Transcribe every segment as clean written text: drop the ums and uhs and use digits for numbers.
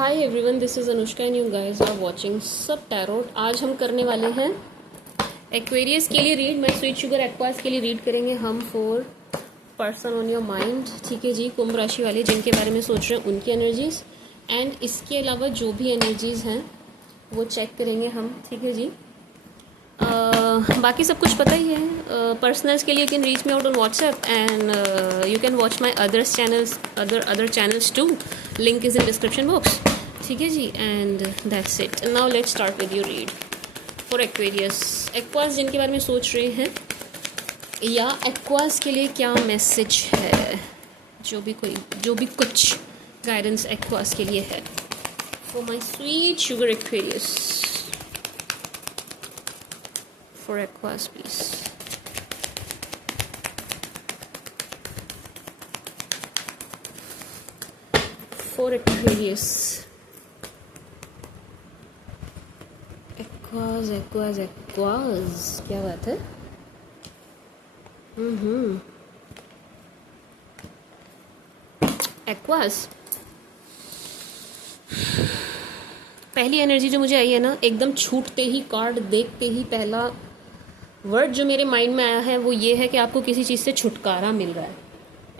Hi everyone, this is Anushka and you guys are watching सब tarot. आज हम करने वाले हैं एक्वेरियस के लिए रीड। मैं स्वीट शुगर एक्वास के लिए रीड करेंगे हम for person on your mind. ठीक है जी, कुंभ राशि वाले जिनके बारे में सोच रहे हैं उनकी एनर्जीज एंड इसके अलावा जो भी एनर्जीज हैं वो चेक करेंगे हम। ठीक है जी, बाकी सब कुछ पता ही है। पर्सनल्स के लिए you can reach me out on WhatsApp and you can watch my other channels too. Link is in description box. ठीक है जी, and that's it. Now let's start with your read for Aquarius. Aquas जिनके बारे में सोच रहे हैं या एक्वास के लिए क्या मैसेज है, जो भी कुछ गाइडेंस एक्वास के लिए है for my sweet sugar Aquarius. For Aquas, please. For Aquarius. Aquas. क्या बात है? Aquas. पहली एनर्जी जो मुझे आई है ना, एकदम छूटते ही कार्ड देखते ही पहला वर्ड जो मेरे माइंड में आया है वो ये है कि आपको किसी चीज़ से छुटकारा मिल रहा है।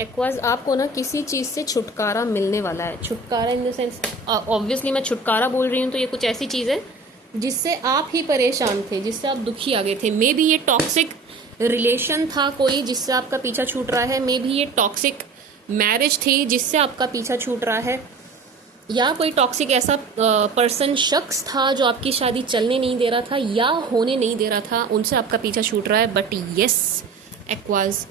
एक्वास, आपको ना किसी चीज़ से छुटकारा मिलने वाला है। छुटकारा इन द सेंस, ऑब्वियसली मैं छुटकारा बोल रही हूँ तो ये कुछ ऐसी चीज़ है जिससे आप ही परेशान थे, जिससे आप दुखी आ गए थे। मे बी ये टॉक्सिक रिलेशन था कोई जिससे आपका पीछा छूट रहा है। मे बी ये टॉक्सिक मैरिज थी जिससे आपका पीछा छूट रहा है, या कोई टॉक्सिक ऐसा पर्सन शख्स था जो आपकी शादी चलने नहीं दे रहा था या होने नहीं दे रहा था, उनसे आपका पीछा छूट रहा है। बट यस एक्वास,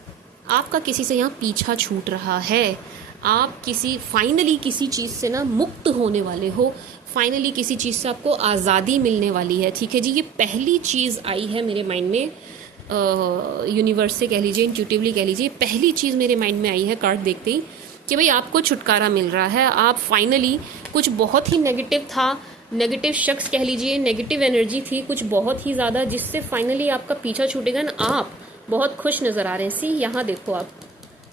आपका किसी से यहाँ पीछा छूट रहा है। आप फाइनली किसी चीज़ से ना मुक्त होने वाले हो। फाइनली किसी चीज़ से आपको आज़ादी मिलने वाली है। ठीक है जी, ये पहली चीज़ आई है मेरे माइंड में, यूनिवर्स से कह लीजिए, इंट्यूटिवली कह लीजिए, पहली चीज़ मेरे माइंड में आई है कार्ड देखते ही कि भाई आपको छुटकारा मिल रहा है। आप फाइनली, कुछ बहुत ही नेगेटिव था, नेगेटिव शख्स कह लीजिए, नेगेटिव एनर्जी थी कुछ बहुत ही ज़्यादा, जिससे फाइनली आपका पीछा छूटेगा ना। आप बहुत खुश नज़र आ रहे हैं। सी यहाँ देखो, आप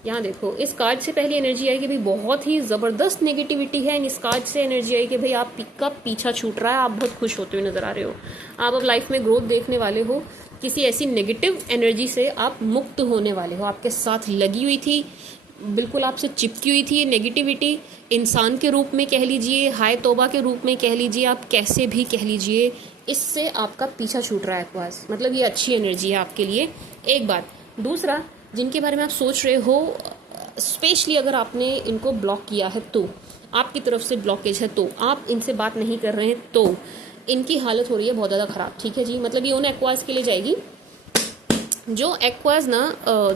यहाँ देखो, इस कार्ड से पहली एनर्जी आई कि भाई बहुत ही ज़बरदस्त नेगेटिविटी है, इस कार्ड से एनर्जी आई कि भाई आपका पीछा छूट रहा है, आप बहुत खुश होते हुए नज़र आ रहे हो। आप अब लाइफ में ग्रोथ देखने वाले हो। किसी ऐसी नेगेटिव एनर्जी से आप मुक्त होने वाले हो। आपके साथ लगी हुई थी, बिल्कुल आपसे चिपकी हुई थी ये नेगेटिविटी, इंसान के रूप में कह लीजिए, हाय तौबा के रूप में कह लीजिए, आप कैसे भी कह लीजिए, इससे आपका पीछा छूट रहा है एक्वास। मतलब ये अच्छी एनर्जी है आपके लिए, एक बात। दूसरा, जिनके बारे में आप सोच रहे हो, स्पेशली अगर आपने इनको ब्लॉक किया है तो, आपकी तरफ से ब्लॉकेज है तो, आप इनसे बात नहीं कर रहे हैं तो इनकी हालत हो रही है बहुत ज़्यादा ख़राब। ठीक है जी, मतलब ये उन एक्वास के लिए जाएगी जो एक्वास ना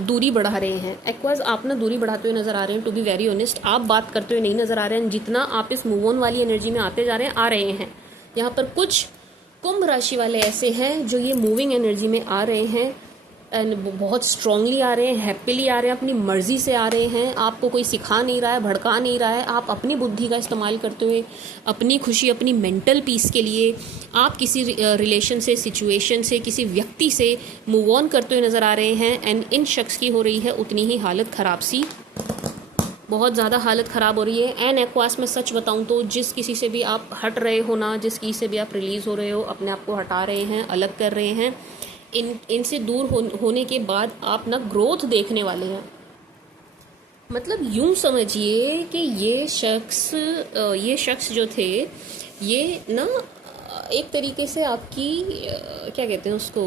दूरी बढ़ा रहे हैं। एक्वास, आप ना दूरी बढ़ाते हुए नजर आ रहे हैं। टू बी वेरी ऑनेस्ट, आप बात करते हुए नहीं नजर आ रहे हैं। जितना आप इस मूव ऑन वाली एनर्जी में आते जा रहे हैं। यहाँ पर कुछ कुंभ राशि वाले ऐसे हैं जो ये मूविंग एनर्जी में आ रहे हैं एंड बहुत स्ट्रांगली आ रहे हैं, हैप्पीली आ रहे हैं, अपनी मर्जी से आ रहे हैं। आपको कोई सिखा नहीं रहा है, भड़का नहीं रहा है। आप अपनी बुद्धि का इस्तेमाल करते हुए अपनी खुशी, अपनी मेंटल पीस के लिए आप किसी रिलेशन से, सिचुएशन से, किसी व्यक्ति से मूव ऑन करते हुए नज़र आ रहे हैं। एंड इन शख्स की हो रही है उतनी ही हालत ख़राब सी, बहुत ज़्यादा हालत ख़राब हो रही है। एंड एक्वास में सच बताऊं तो जिस किसी से भी आप हट रहे हो ना, जिस किसी से भी आप रिलीज़ हो रहे हो, अपने आप को हटा रहे हैं, अलग कर रहे हैं, इनसे दूर होने के बाद आप ना ग्रोथ देखने वाले हैं। मतलब यूं समझिए कि ये शख्स जो थे, ये ना एक तरीके से आपकी क्या कहते हैं उसको,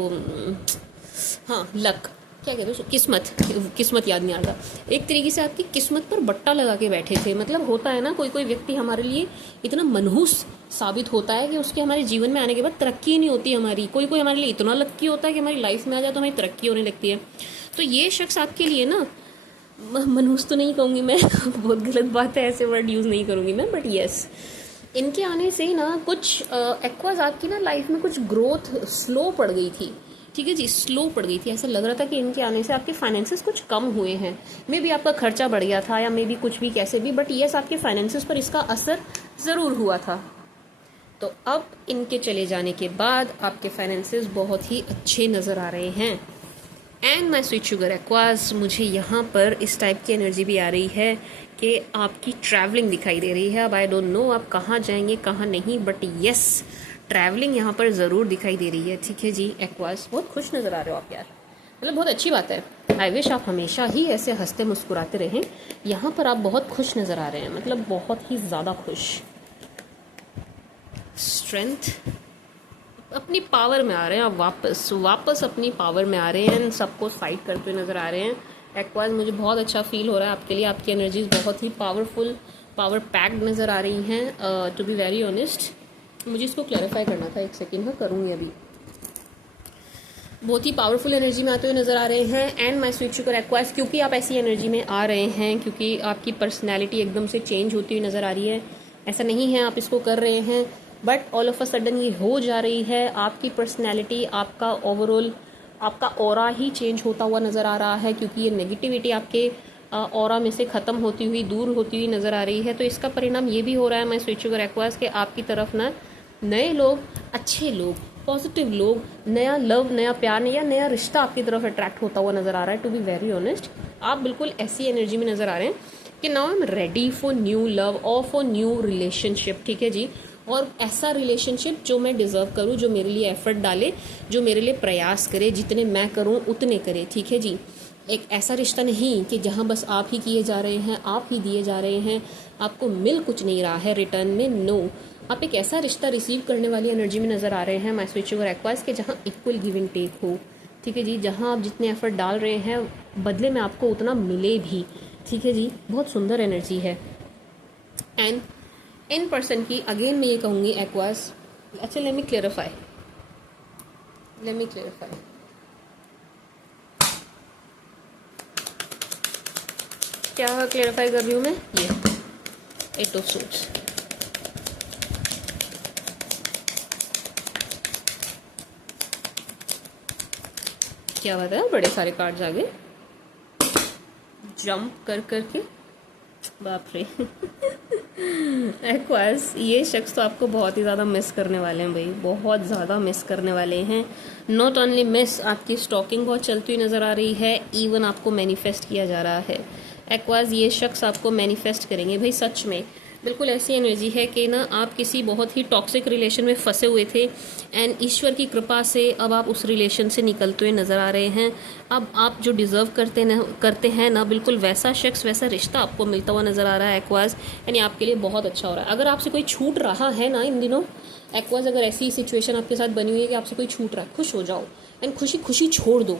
हाँ लक, क्या कहते हैं उसको, किस्मत याद नहीं आ रहा। एक तरीके से आपकी किस्मत पर बट्टा लगा के बैठे थे। मतलब होता है ना, कोई व्यक्ति हमारे लिए इतना मनहूस साबित होता है कि उसके हमारे जीवन में आने के बाद तरक्की ही नहीं होती हमारी। कोई हमारे लिए इतना लक्की होता है कि हमारी लाइफ में आ जाए तो हमारी तरक्की होने लगती है। तो ये शख्स आपके लिए ना, मनहूस तो नहीं कहूँगी मैं बहुत गलत बात है, ऐसे वर्ड यूज़ नहीं करूँगी मैं, बट येस, इनके आने से ना कुछ एक्वास आपकी ना लाइफ में कुछ ग्रोथ स्लो पड़ गई थी। ठीक है जी, स्लो पड़ गई थी। ऐसा लग रहा था कि इनके आने से आपके फाइनेंसेस कुछ कम हुए हैं। मे बी आपका खर्चा बढ़ गया था, या मे बी कुछ भी कैसे भी, बट येस आपके फाइनेंसेस पर इसका असर ज़रूर हुआ था। तो अब इनके चले जाने के बाद आपके फाइनेंसेस बहुत ही अच्छे नज़र आ रहे हैं। And my sweet sugar aqueous, मुझे यहाँ पर इस टाइप की एनर्जी भी आ रही है कि आपकी ट्रैवलिंग दिखाई दे रही है। अब आई डोंट नो आप कहाँ जाएंगे कहाँ नहीं, बट येस ट्रैवलिंग यहाँ पर ज़रूर दिखाई दे रही है। ठीक है जी एक्वास, बहुत खुश नज़र आ रहे हो आप यार, मतलब बहुत अच्छी बात है। आई विश आप हमेशा ही ऐसे हंसते मुस्कुराते रहें। यहाँ पर आप बहुत खुश नज़र आ रहे हैं, मतलब बहुत ही ज़्यादा खुश। स्ट्रेंथ, अपनी पावर में आ रहे हैं आप, वापस वापस अपनी पावर में आ रहे हैं, सबको फाइट करते हुए नज़र आ रहे हैं। एक्वास मुझे बहुत अच्छा फील हो रहा है आपके लिए, आपकी एनर्जीज बहुत ही पावरफुल, पावर पैक्ड नज़र आ रही हैं। टू बी वेरी ऑनेस्ट, मुझे इसको क्लैरिफाई करना था, एक सेकेंड में करूँगी अभी। बहुत ही पावरफुल एनर्जी में आते हुए नज़र आ रहे हैं। And my sweet sugar aqueous, क्योंकि आप ऐसी एनर्जी में आ रहे हैं, क्योंकि आपकी पर्सनैलिटी एकदम से चेंज होती हुई नज़र आ रही है। ऐसा नहीं है आप इसको कर रहे हैं, but all of a sudden ये हो जा रही है। आपकी पर्सनैलिटी, आपका ओवरऑल, आपका ऑरा ही चेंज होता हुआ नज़र आ रहा है, क्योंकि ये नेगेटिविटी आपके ऑरा में से ख़त्म होती हुई, दूर होती हुई नज़र आ रही है। तो इसका परिणाम ये भी हो रहा है माई स्वीट शुगर एक्वास के आपकी तरफ ना नए लोग, अच्छे लोग, पॉजिटिव लोग, नया लव, नया प्यार या नया रिश्ता आपकी तरफ अट्रैक्ट होता हुआ नज़र आ रहा है। टू बी वेरी ऑनेस्ट, आप बिल्कुल ऐसी एनर्जी में नज़र आ रहे हैं कि now I am ready for new love और फॉर न्यू रिलेशनशिप। ठीक है जी, और ऐसा रिलेशनशिप जो मैं डिज़र्व करूँ, जो मेरे लिए एफर्ट डाले, जो मेरे लिए प्रयास करे, जितने मैं करूँ उतने करे। ठीक है जी, एक ऐसा रिश्ता नहीं कि जहाँ बस आप ही किए जा रहे हैं, आप ही दिए जा रहे हैं, आपको मिल कुछ नहीं रहा है रिटर्न में। नो, आप एक ऐसा रिश्ता रिसीव करने वाली एनर्जी में नज़र आ रहे हैं माई स्वीट शुगर एक्वास के, जहाँ इक्वल गिव एंड टेक हो। ठीक है जी, जहाँ आप जितने एफर्ट डाल रहे हैं बदले में आपको उतना मिले भी। ठीक है जी, बहुत सुंदर एनर्जी है। एंड इन पर्सन की अगेन मैं ये कहूँगी एक्वास, अच्छा लेट मी क्लेरिफाई, क्या क्लेरिफाई कर रही हूँ मैं, ये 8 ऑफ सूट्स। क्या बात है, बड़े सारे कार्ड्स आ गए जंप कर करके, बाप रे। एक्वास, ये शख्स तो आपको बहुत ही ज़्यादा मिस करने वाले हैं भाई, बहुत ज़्यादा मिस करने वाले हैं। नॉट ओनली मिस, आपकी स्टॉकिंग बहुत चलती हुई नज़र आ रही है, इवन आपको मैनिफेस्ट किया जा रहा है। एक्वास, ये शख्स आपको मैनिफेस्ट करेंगे भाई, सच में बिल्कुल ऐसी एनर्जी है कि ना आप किसी बहुत ही टॉक्सिक रिलेशन में फंसे हुए थे, एंड ईश्वर की कृपा से अब आप उस रिलेशन से निकलते हुए नज़र आ रहे हैं। अब आप जो डिज़र्व करते हैं ना, बिल्कुल वैसा शख्स, वैसा रिश्ता आपको मिलता हुआ नज़र आ रहा है एक्वास, यानी आपके लिए बहुत अच्छा हो रहा है। अगर आपसे कोई छूट रहा है ना इन दिनों एक्वास, अगर ऐसी सिचुएशन आपके साथ बनी हुई है कि आपसे कोई छूट रहा है, खुश हो जाओ एंड खुशी खुशी छोड़ दो,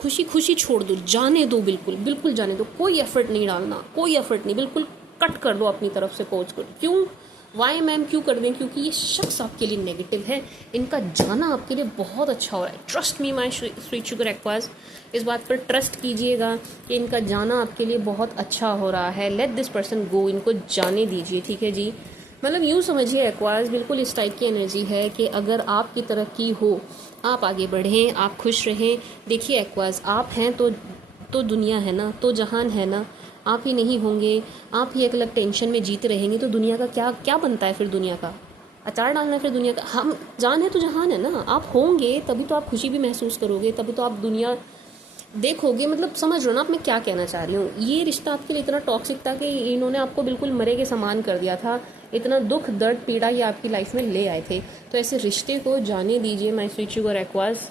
खुशी खुशी छोड़ दो, जाने दो, बिल्कुल बिल्कुल जाने दो, कोई एफर्ट नहीं डालना, कोई एफर्ट नहीं, बिल्कुल कट कर दो अपनी तरफ से कोच को। क्यों, वाई मैम, क्यों कर दें, क्योंकि ये शख्स आपके लिए नेगेटिव है, इनका जाना आपके लिए बहुत अच्छा हो रहा है। ट्रस्ट मी माई स्वीट शुगर एक्वास, इस बात पर ट्रस्ट कीजिएगा कि इनका जाना आपके लिए बहुत अच्छा हो रहा है। लेट दिस पर्सन गो, इनको जाने दीजिए। ठीक है जी, मतलब यूँ समझिए एक्वास, बिल्कुल इस टाइप की एनर्जी है कि अगर आपकी तरक्की हो, आप आगे बढ़ें, आप खुश रहें। देखिए एक्वास, आप हैं तो दुनिया है ना, तो जहान है ना। आप ही नहीं होंगे, आप ही एक अलग टेंशन में जीते रहेंगे तो दुनिया का क्या क्या बनता है फिर, दुनिया का अचार डालना है फिर दुनिया का। हम जान है तो जहान है ना, आप होंगे तभी तो आप खुशी भी महसूस करोगे, तभी तो आप दुनिया देखोगे। मतलब समझ रहे हो ना आप मैं क्या कहना चाह रही हूँ। ये रिश्ता आपके लिए इतना टॉक्सिक था कि इन्होंने आपको बिल्कुल मरे के समान कर दिया था, इतना दुख दर्द पीड़ा ये आपकी लाइफ में ले आए थे। तो ऐसे रिश्ते को जाने दीजिए माय स्वीट शुगर एक्वास,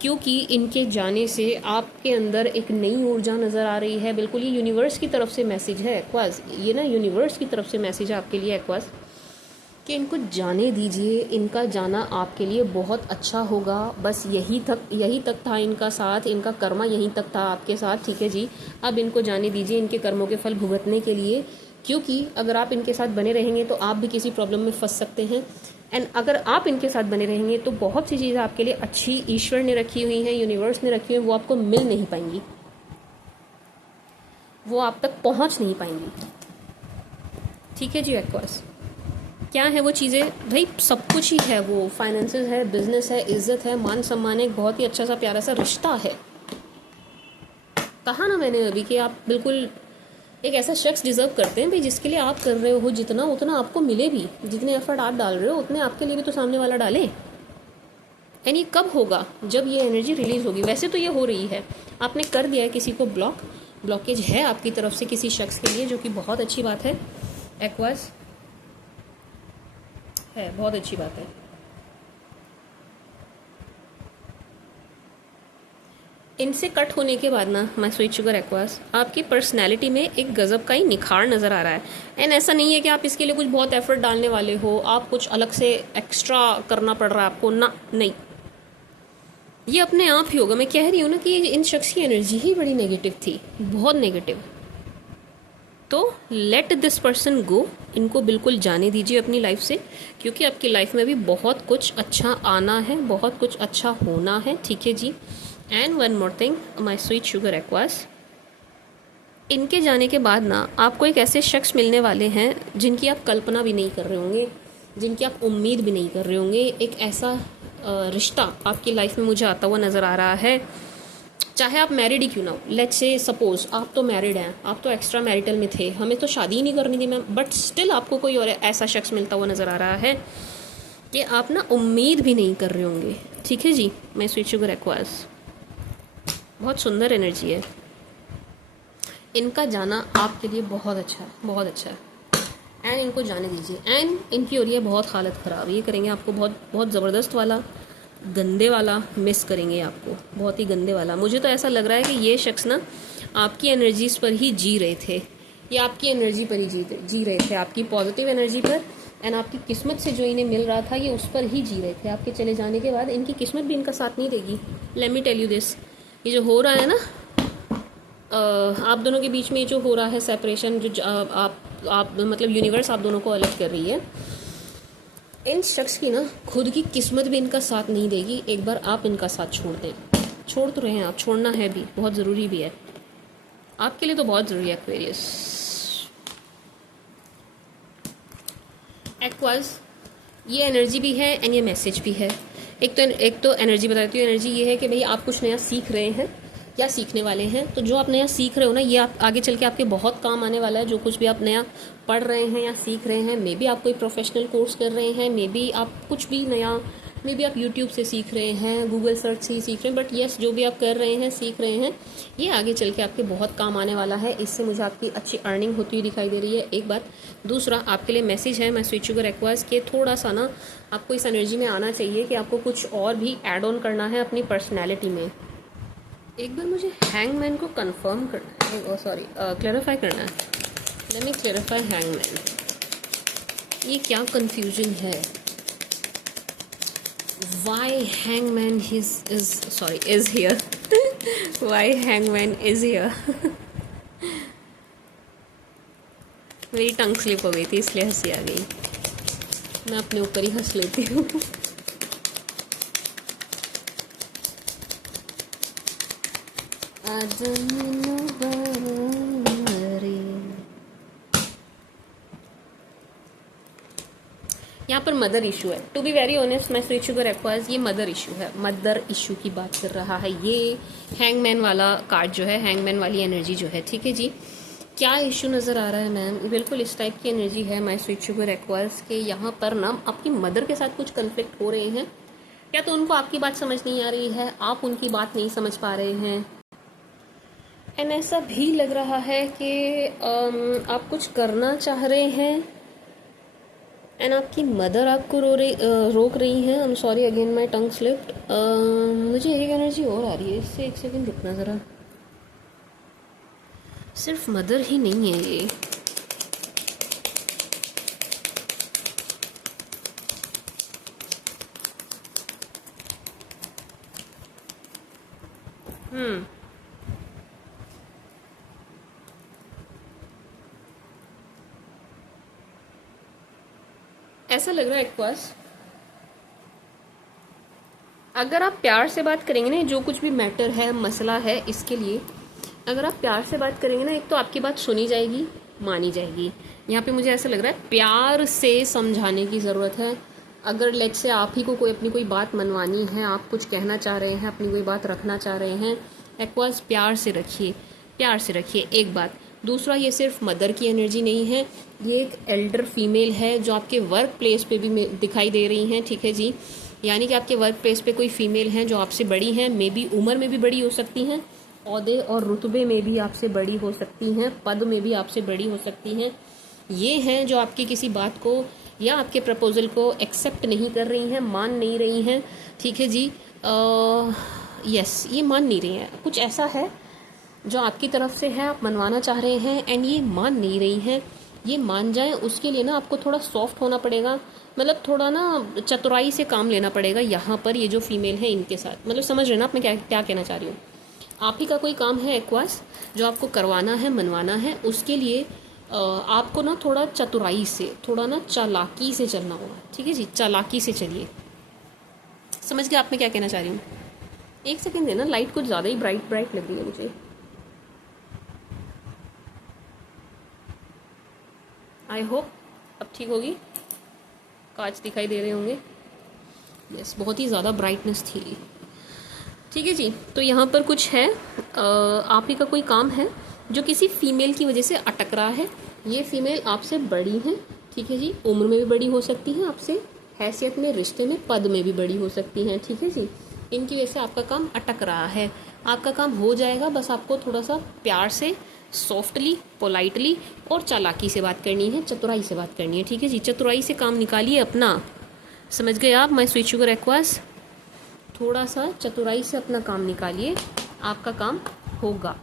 क्योंकि इनके जाने से आपके अंदर एक नई ऊर्जा नज़र आ रही है। बिल्कुल ये यूनिवर्स की तरफ से मैसेज है एक्वास, ये ना यूनिवर्स की तरफ से मैसेज है आपके लिए एक्वास कि इनको जाने दीजिए, इनका जाना आपके लिए बहुत अच्छा होगा। बस यही तक था इनका साथ, इनका कर्मा यहीं तक था आपके साथ। ठीक है जी, अब इनको जाने दीजिए इनके कर्मों के फल भुगतने के लिए, क्योंकि अगर आप इनके साथ बने रहेंगे तो आप भी किसी प्रॉब्लम में फंस सकते हैं। एंड अगर आप इनके साथ बने रहेंगे तो बहुत सी चीज़ें आपके लिए अच्छी ईश्वर ने रखी हुई हैं, यूनिवर्स ने रखी हुई हैं, वो आपको मिल नहीं पाएंगी, वो आप तक पहुंच नहीं पाएंगी। ठीक है जी एक्वास, क्या है वो चीज़ें भाई, सब कुछ ही है वो, फाइनेंसेस है, बिजनेस है, इज्जत है, मान सम्मान है, एक बहुत ही अच्छा सा प्यारा सा रिश्ता है। कहा ना मैंने अभी कि आप बिल्कुल एक ऐसा शख्स डिजर्व करते हैं भाई, जिसके लिए आप कर रहे हो जितना, उतना आपको मिले भी। जितने एफर्ट आप डाल रहे हो उतने आपके लिए भी तो सामने वाला डाले। एंड ये कब होगा? जब ये एनर्जी रिलीज होगी। वैसे तो ये हो रही है, आपने कर दिया है किसी को ब्लॉकेज है आपकी तरफ से किसी शख्स के लिए, जो कि बहुत अच्छी बात है। एक्वास है, बहुत अच्छी बात है। इनसे कट होने के बाद ना माय स्वीट शुगर एक्वास, आपकी पर्सनैलिटी में एक गज़ब का ही निखार नज़र आ रहा है। एंड ऐसा नहीं है कि आप इसके लिए कुछ बहुत एफर्ट डालने वाले हो, आप कुछ अलग से एक्स्ट्रा करना पड़ रहा है आपको ना, नहीं, ये अपने आप ही होगा। मैं कह रही हूँ ना कि इन शख्स की एनर्जी ही बड़ी नेगेटिव थी, बहुत नेगेटिव। तो लेट दिस पर्सन गो, इनको बिल्कुल जाने दीजिए अपनी लाइफ से, क्योंकि आपकी लाइफ में भी बहुत कुछ अच्छा आना है, बहुत कुछ अच्छा होना है, ठीक है जी। And one more thing my sweet sugar Aquas, इनके जाने के बाद ना आपको एक ऐसे शख्स मिलने वाले हैं जिनकी आप कल्पना भी नहीं कर रहे होंगे, जिनकी आप उम्मीद भी नहीं कर रहे होंगे। एक ऐसा रिश्ता आपकी लाइफ में मुझे आता हुआ नज़र आ रहा है, चाहे आप मैरिड ही क्यों ना हो। लेट्स से सपोज आप तो मैरिड हैं, आप तो एक्स्ट्रा मैरिटल में थे, हमें तो शादी ही नहीं करनी थी मैम, बट स्टिल आपको कोई और ऐसा शख्स मिलता हुआ नज़र आ रहा है कि आप ना उम्मीद भी नहीं कर रहे होंगे, ठीक है जी। मैं स्वीट शुगर एक्वास, बहुत सुंदर एनर्जी है। इनका जाना आपके लिए बहुत अच्छा है, बहुत अच्छा है। एंड इनको जाने दीजिए। एंड इनकी हो रही है बहुत हालत ख़राब, ये करेंगे आपको बहुत बहुत ज़बरदस्त वाला, गंदे वाला मिस करेंगे आपको, बहुत ही गंदे वाला। मुझे तो ऐसा लग रहा है कि ये शख्स ना आपकी एनर्जीज पर ही जी रहे थे, ये आपकी एनर्जी पर ही जी रहे थे, आपकी पॉजिटिव एनर्जी पर। एंड आपकी किस्मत से जो इन्हें मिल रहा था ये उस पर ही जी रहे थे। आपके चले जाने के बाद इनकी किस्मत भी इनका साथ नहीं देगी। Let me tell you this, ये जो हो रहा है ना आप दोनों के बीच में जो हो रहा है सेपरेशन, जो आप मतलब यूनिवर्स आप दोनों को अलग कर रही है, इन शख्स की ना खुद की किस्मत भी इनका साथ नहीं देगी। एक बार आप इनका साथ छोड़ दें, छोड़ तो रहे हैं आप, छोड़ना है भी, बहुत ज़रूरी भी है आपके लिए, तो बहुत ज़रूरी है एक्वेरियस। एक्वास, ये एनर्जी भी है एंड ये मैसेज भी है। एक तो एनर्जी बताती हूँ। एनर्जी ये है कि भाई आप कुछ नया सीख रहे हैं या सीखने वाले हैं, तो जो आप नया सीख रहे हो ना, ये आप आगे चल के आपके बहुत काम आने वाला है। जो कुछ भी आप नया पढ़ रहे हैं या सीख रहे हैं, मे बी आप कोई प्रोफेशनल कोर्स कर रहे हैं, मे बी आप कुछ भी नया, मे बी आप यूट्यूब से सीख रहे हैं, गूगल सर्च से ही सीख रहे हैं, बट येस, जो भी आप कर रहे हैं, सीख रहे हैं, ये आगे चल के आपके बहुत काम आने वाला है। इससे मुझे आपकी अच्छी अर्निंग होती हुई दिखाई दे रही है, एक बात। दूसरा, आपके लिए मैसेज है मैं स्वीट शुगर एक्वास के, थोड़ा सा ना आपको इस एनर्जी में आना चाहिए कि आपको कुछ और भी ऐड ऑन करना है अपनी पर्सनैलिटी में। एक बार मुझे हैंगमैन को कंफर्म करना है, सॉरी क्लैरिफाई करना है। लेट मी क्लैरिफाई हैंगमैन, ये क्या कंफ्यूजन है? Why hangman is here why hangman is here मेरी टंग स्लिप हो गई थी इसलिए हंसी आ गई, मैं अपने ऊपर ही हंस लेती हूँ। यहाँ पर मदर इशू है। टू बी वेरी ऑनेस्ट, मैं स्वीट शुगर एक्वास, ये मदर इशू है, मदर इशू की बात कर रहा है ये हैंगमैन वाला कार्ड जो है, हैंगमैन वाली एनर्जी जो है, ठीक है जी। क्या इशू नज़र आ रहा है मैम? बिल्कुल इस टाइप की एनर्जी है माय स्वीट शुगर एक्वास के। यहाँ पर ना आपकी मदर के साथ कुछ कन्फ्लिक्ट हो रहे हैं, या तो उनको आपकी बात समझ नहीं आ रही है, आप उनकी बात नहीं समझ पा रहे हैं। एंड ऐसा भी लग रहा है कि आप कुछ करना चाह रहे हैं एंड आपकी मदर आपको रोक रही है। I am sorry again my tongue slipped. मुझे एक एनर्जी और आ रही है, इससे एक सेकंड रुकना ज़रा। सिर्फ मदर ही नहीं है ये, ऐसा लग रहा है एक्वास, अगर आप प्यार से बात करेंगे ना, जो कुछ भी मैटर है, मसला है, इसके लिए अगर आप प्यार से बात करेंगे ना, एक तो आपकी बात सुनी जाएगी, मानी जाएगी। यहाँ पे मुझे ऐसा लग रहा है प्यार से समझाने की ज़रूरत है। अगर लेट से आप ही को कोई अपनी कोई बात मनवानी है, आप कुछ कहना चाह रहे हैं, अपनी कोई बात रखना चाह रहे हैं, एक्वास प्यार से रखिए, प्यार से रखिए, एक बात। दूसरा, ये सिर्फ मदर की एनर्जी नहीं है, ये एक एल्डर फीमेल है जो आपके वर्क प्लेस पे भी दिखाई दे रही हैं, ठीक है जी। यानी कि आपके वर्क प्लेस पे कोई फीमेल हैं जो आपसे बड़ी हैं, मे बी उम्र में भी बड़ी हो सकती हैं, ओहदे और रुतबे में भी आपसे बड़ी हो सकती हैं, पद में भी आपसे बड़ी हो सकती हैं। ये हैं जो आपकी किसी बात को या आपके प्रपोजल को एक्सेप्ट नहीं कर रही हैं, मान नहीं रही हैं, ठीक है जी। यस, ये मान नहीं रही हैं। कुछ ऐसा है जो आपकी तरफ से है, आप मनवाना चाह रहे हैं एंड ये मान नहीं रही हैं। ये मान जाए उसके लिए ना आपको थोड़ा सॉफ्ट होना पड़ेगा, मतलब थोड़ा ना चतुराई से काम लेना पड़ेगा यहाँ पर। ये जो फीमेल है इनके साथ, मतलब समझ रहे ना आप मैं क्या क्या कहना चाह रही हूँ। आप ही का कोई काम है एक्वास जो आपको करवाना है, मनवाना है, उसके लिए आपको ना थोड़ा चतुराई से, थोड़ा ना चालाकी से चलना होगा, ठीक है जी। चालाकी से चलिए, समझ गए आप मैं क्या कहना चाह रही हूँ। एक सेकेंड देना, लाइट कुछ ज़्यादा ही ब्राइट ब्राइट लग रही है मुझे। आई होप अब ठीक होगी, कांच दिखाई दे रहे होंगे। यस, बहुत ही ज़्यादा ब्राइटनेस थी, ठीक है जी। तो यहाँ पर कुछ है, आप ही का कोई काम है जो किसी फीमेल की वजह से अटक रहा है। ये फीमेल आपसे बड़ी है, ठीक है जी, उम्र में भी बड़ी हो सकती हैं आपसे, हैसियत में, रिश्ते में, पद में भी बड़ी हो सकती हैं, ठीक है जी। इनकी वजह से आपका काम अटक रहा है। आपका काम हो जाएगा, बस आपको थोड़ा सा प्यार से, सॉफ्टली, पोलाइटली और चालाकी से बात करनी है, चतुराई से बात करनी है, ठीक है जी। चतुराई से काम निकालिए अपना, समझ गए आप माय स्वीट शुगर एक्वास। थोड़ा सा चतुराई से अपना काम निकालिए, आपका काम होगा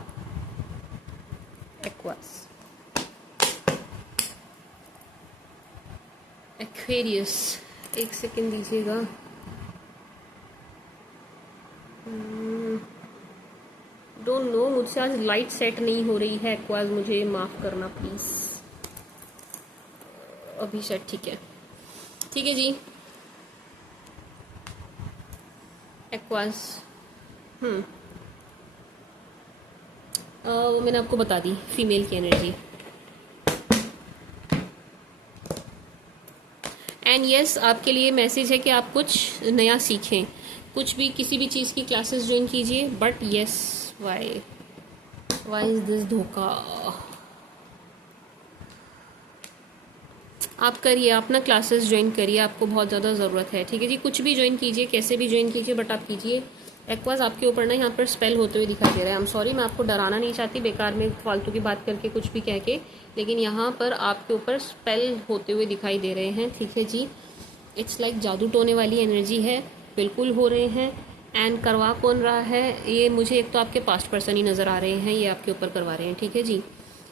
एक्वास। एक्वेरियस, एक सेकेंड दीजिएगा। डोंट नो, मुझसे आज लाइट सेट नहीं हो रही है एक्वास, मुझे माफ़ करना प्लीज़। अभी सेट ठीक है, ठीक है जी एक्वास। वो मैंने आपको बता दी, फीमेल की एनर्जी। एंड यस, आपके लिए मैसेज है कि आप कुछ नया सीखें, कुछ भी, किसी भी चीज़ की क्लासेस ज्वाइन कीजिए। But yes, why is this धोखा। आप करिए, आप ना क्लासेस ज्वाइन करिए, आपको बहुत ज़्यादा ज़रूरत है, ठीक है जी। कुछ भी ज्वाइन कीजिए, कैसे भी ज्वाइन कीजिए, बट आप कीजिए। एक्वास आपके ऊपर ना यहाँ पर स्पेल होते हुए दिखाई दे रहा है। आई एम सॉरी, मैं आपको डराना नहीं चाहती बेकार में फालतू की बात करके, कुछ भी कह के, लेकिन यहाँ पर आपके ऊपर स्पेल होते हुए दिखाई दे रहे हैं, ठीक है जी। इट्स लाइक जादू टोने वाली एनर्जी है, बिल्कुल हो रहे हैं। एंड करवा कौन रहा है ये, मुझे एक तो आपके पास्ट पर्सन ही नज़र आ रहे हैं, ये आपके ऊपर करवा रहे हैं, ठीक है जी।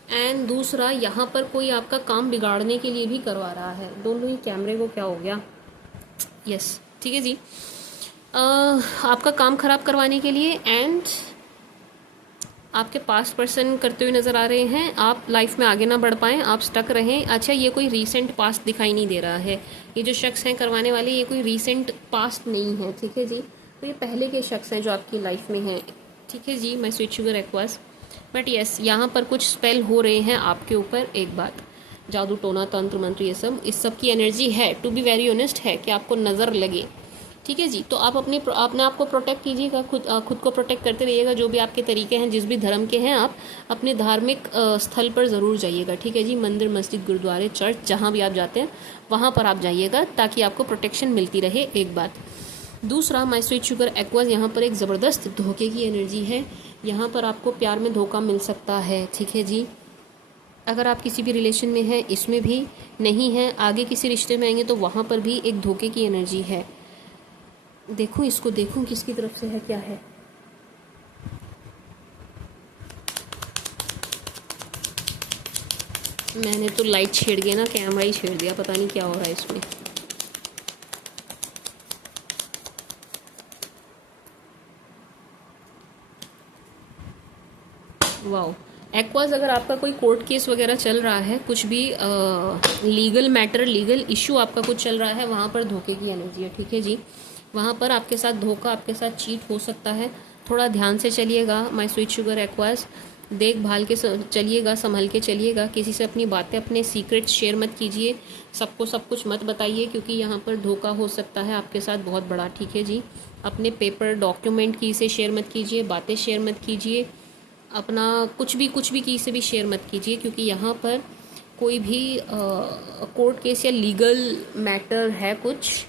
एंड दूसरा, यहाँ पर कोई आपका काम बिगाड़ने के लिए भी करवा रहा है। डोंट नो ये कैमरे को क्या हो गया। यस, ठीक है जी। आपका काम खराब करवाने के लिए एंड आपके पास्ट पर्सन करते हुए नज़र आ रहे हैं। आप लाइफ में आगे ना बढ़ पाएँ, आप स्टक रहें। अच्छा, ये कोई रीसेंट पास्ट दिखाई नहीं दे रहा है। ये जो शख्स हैं करवाने वाले, ये कोई रीसेंट पास्ट नहीं है, ठीक है जी। तो ये पहले के शख्स हैं जो आपकी लाइफ में हैं, ठीक है जी। मैं sweet sugar aqueous. But yes, यहाँ पर कुछ स्पेल हो रहे हैं आपके ऊपर। एक बात, जादू टोना तंत्र मंत्र ये सब, इस सब की एनर्जी है, टू बी वेरी ऑनेस्ट, है कि आपको नज़र लगे, ठीक है जी। तो आप अपने आप को प्रोटेक्ट कीजिएगा, खुद को प्रोटेक्ट करते रहिएगा। जो भी आपके तरीके हैं, जिस भी धर्म के हैं आप, अपने धार्मिक स्थल पर ज़रूर जाइएगा, ठीक है जी। मंदिर, मस्जिद, गुरुद्वारे, चर्च, जहाँ भी आप जाते हैं वहाँ पर आप जाइएगा, ताकि आपको प्रोटेक्शन मिलती रहे, एक बात। दूसरा, माय स्वीट शुगर एक्वास, यहाँ पर एक ज़बरदस्त धोखे की एनर्जी है। यहाँ पर आपको प्यार में धोखा मिल सकता है, ठीक है जी। अगर आप किसी भी रिलेशन में हैं, इसमें भी नहीं है, आगे किसी रिश्ते में आएंगे तो वहाँ पर भी एक धोखे की एनर्जी है। देखूं इसको, देखूं किसकी तरफ से है, क्या है। मैंने तो लाइट छेड़ गया ना, कैमरा ही छेड़ दिया, पता नहीं क्या हो रहा है इसमें। वाओ एक्वास, अगर आपका कोई कोर्ट केस वगैरह चल रहा है, कुछ भी लीगल मैटर, लीगल इशू आपका कुछ चल रहा है, वहाँ पर धोखे की एनर्जी है, ठीक है जी। वहाँ पर आपके साथ धोखा, आपके साथ चीट हो सकता है। थोड़ा ध्यान से चलिएगा माय स्वीट शुगर एक्वास, देखभाल के चलिएगा, संभल के चलिएगा। किसी से अपनी बातें, अपने सीक्रेट्स शेयर मत कीजिए, सबको सब कुछ मत बताइए, क्योंकि यहाँ पर धोखा हो सकता है आपके साथ बहुत बड़ा, ठीक है जी। अपने पेपर, डॉक्यूमेंट की से शेयर मत कीजिए, बातें शेयर मत कीजिए, अपना कुछ भी की से भी शेयर मत कीजिए, क्योंकि यहाँ पर कोई भी कोर्ट केस या लीगल मैटर है कुछ,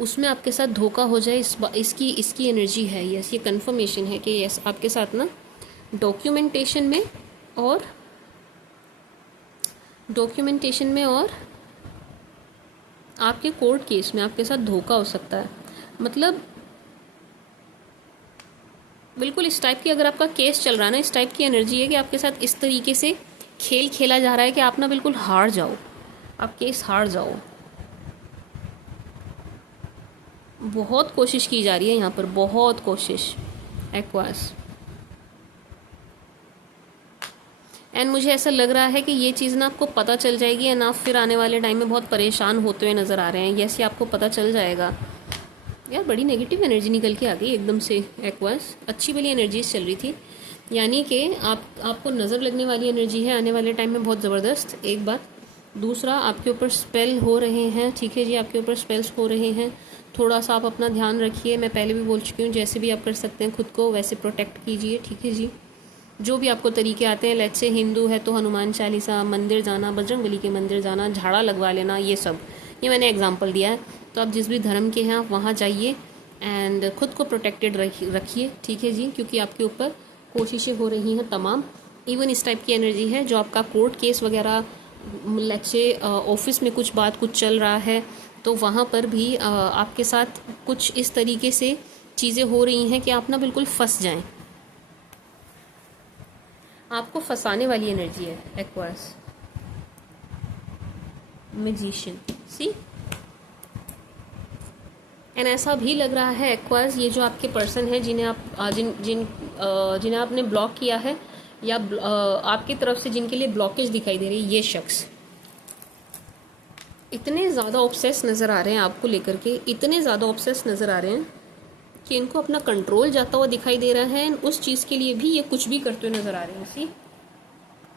उसमें आपके साथ धोखा हो जाए, इसकी एनर्जी है। यस, ये कंफर्मेशन है कि यस आपके साथ ना और डॉक्यूमेंटेशन में और आपके कोर्ट केस में आपके साथ धोखा हो सकता है। मतलब बिल्कुल इस टाइप की अगर आपका केस चल रहा है ना, इस टाइप की एनर्जी है कि आपके साथ इस तरीके से खेल खेला जा रहा है कि आप ना बिल्कुल हार जाओ, आप केस हार जाओ। बहुत कोशिश की जा रही है यहाँ पर, बहुत कोशिश एक्वास। एंड मुझे ऐसा लग रहा है कि ये चीज़ ना आपको पता चल जाएगी एंड आप फिर आने वाले टाइम में बहुत परेशान होते हुए नज़र आ रहे हैं। यस, ये आपको पता चल जाएगा। यार बड़ी नेगेटिव एनर्जी निकल के आ गई एकदम से एक्वास। अच्छी वाली एनर्जीज चल रही थी, यानी कि आपको नज़र लगने वाली एनर्जी है आने वाले टाइम में बहुत ज़बरदस्त, एक बात। दूसरा, आपके ऊपर स्पेल हो रहे हैं, ठीक है जी, आपके ऊपर स्पेल्स हो रहे हैं। थोड़ा सा आप अपना ध्यान रखिए, मैं पहले भी बोल चुकी हूँ, जैसे भी आप कर सकते हैं खुद को वैसे प्रोटेक्ट कीजिए, ठीक है जी। जो भी आपको तरीके आते हैं, लेट्स से हिंदू है तो हनुमान चालीसा, मंदिर जाना, बजरंगबली के मंदिर जाना, झाड़ा लगवा लेना, ये सब, ये मैंने एग्जांपल दिया है। तो आप जिस भी धर्म के हैं आप वहाँ जाइए एंड खुद को प्रोटेक्टेड रखिए, ठीक है जी, क्योंकि आपके ऊपर कोशिशें हो रही हैं तमाम। इवन इस टाइप की एनर्जी है जो आपका कोर्ट केस वगैरह, लेट्स से ऑफिस में कुछ चल रहा है तो वहाँ पर भी आपके साथ कुछ इस तरीके से चीज़ें हो रही हैं कि आप ना बिल्कुल फंस जाएं। आपको फंसाने वाली एनर्जी है एक्वास। Magician, C. एंड ऐसा भी लग रहा है एक्वास, ये जो आपके पर्सन है जिन्हें आपने ब्लॉक किया है या आपकी तरफ से जिनके लिए ब्लॉकेज दिखाई दे रही है, ये शख्स इतने ज़्यादा ऑब्सेस नज़र आ रहे हैं आपको लेकर के, इतने ज़्यादा ऑब्सेस नज़र आ रहे हैं कि इनको अपना कंट्रोल जाता हुआ दिखाई दे रहा है। उस चीज़ के लिए भी ये कुछ भी करते हुए नज़र आ रहे हैं। सी,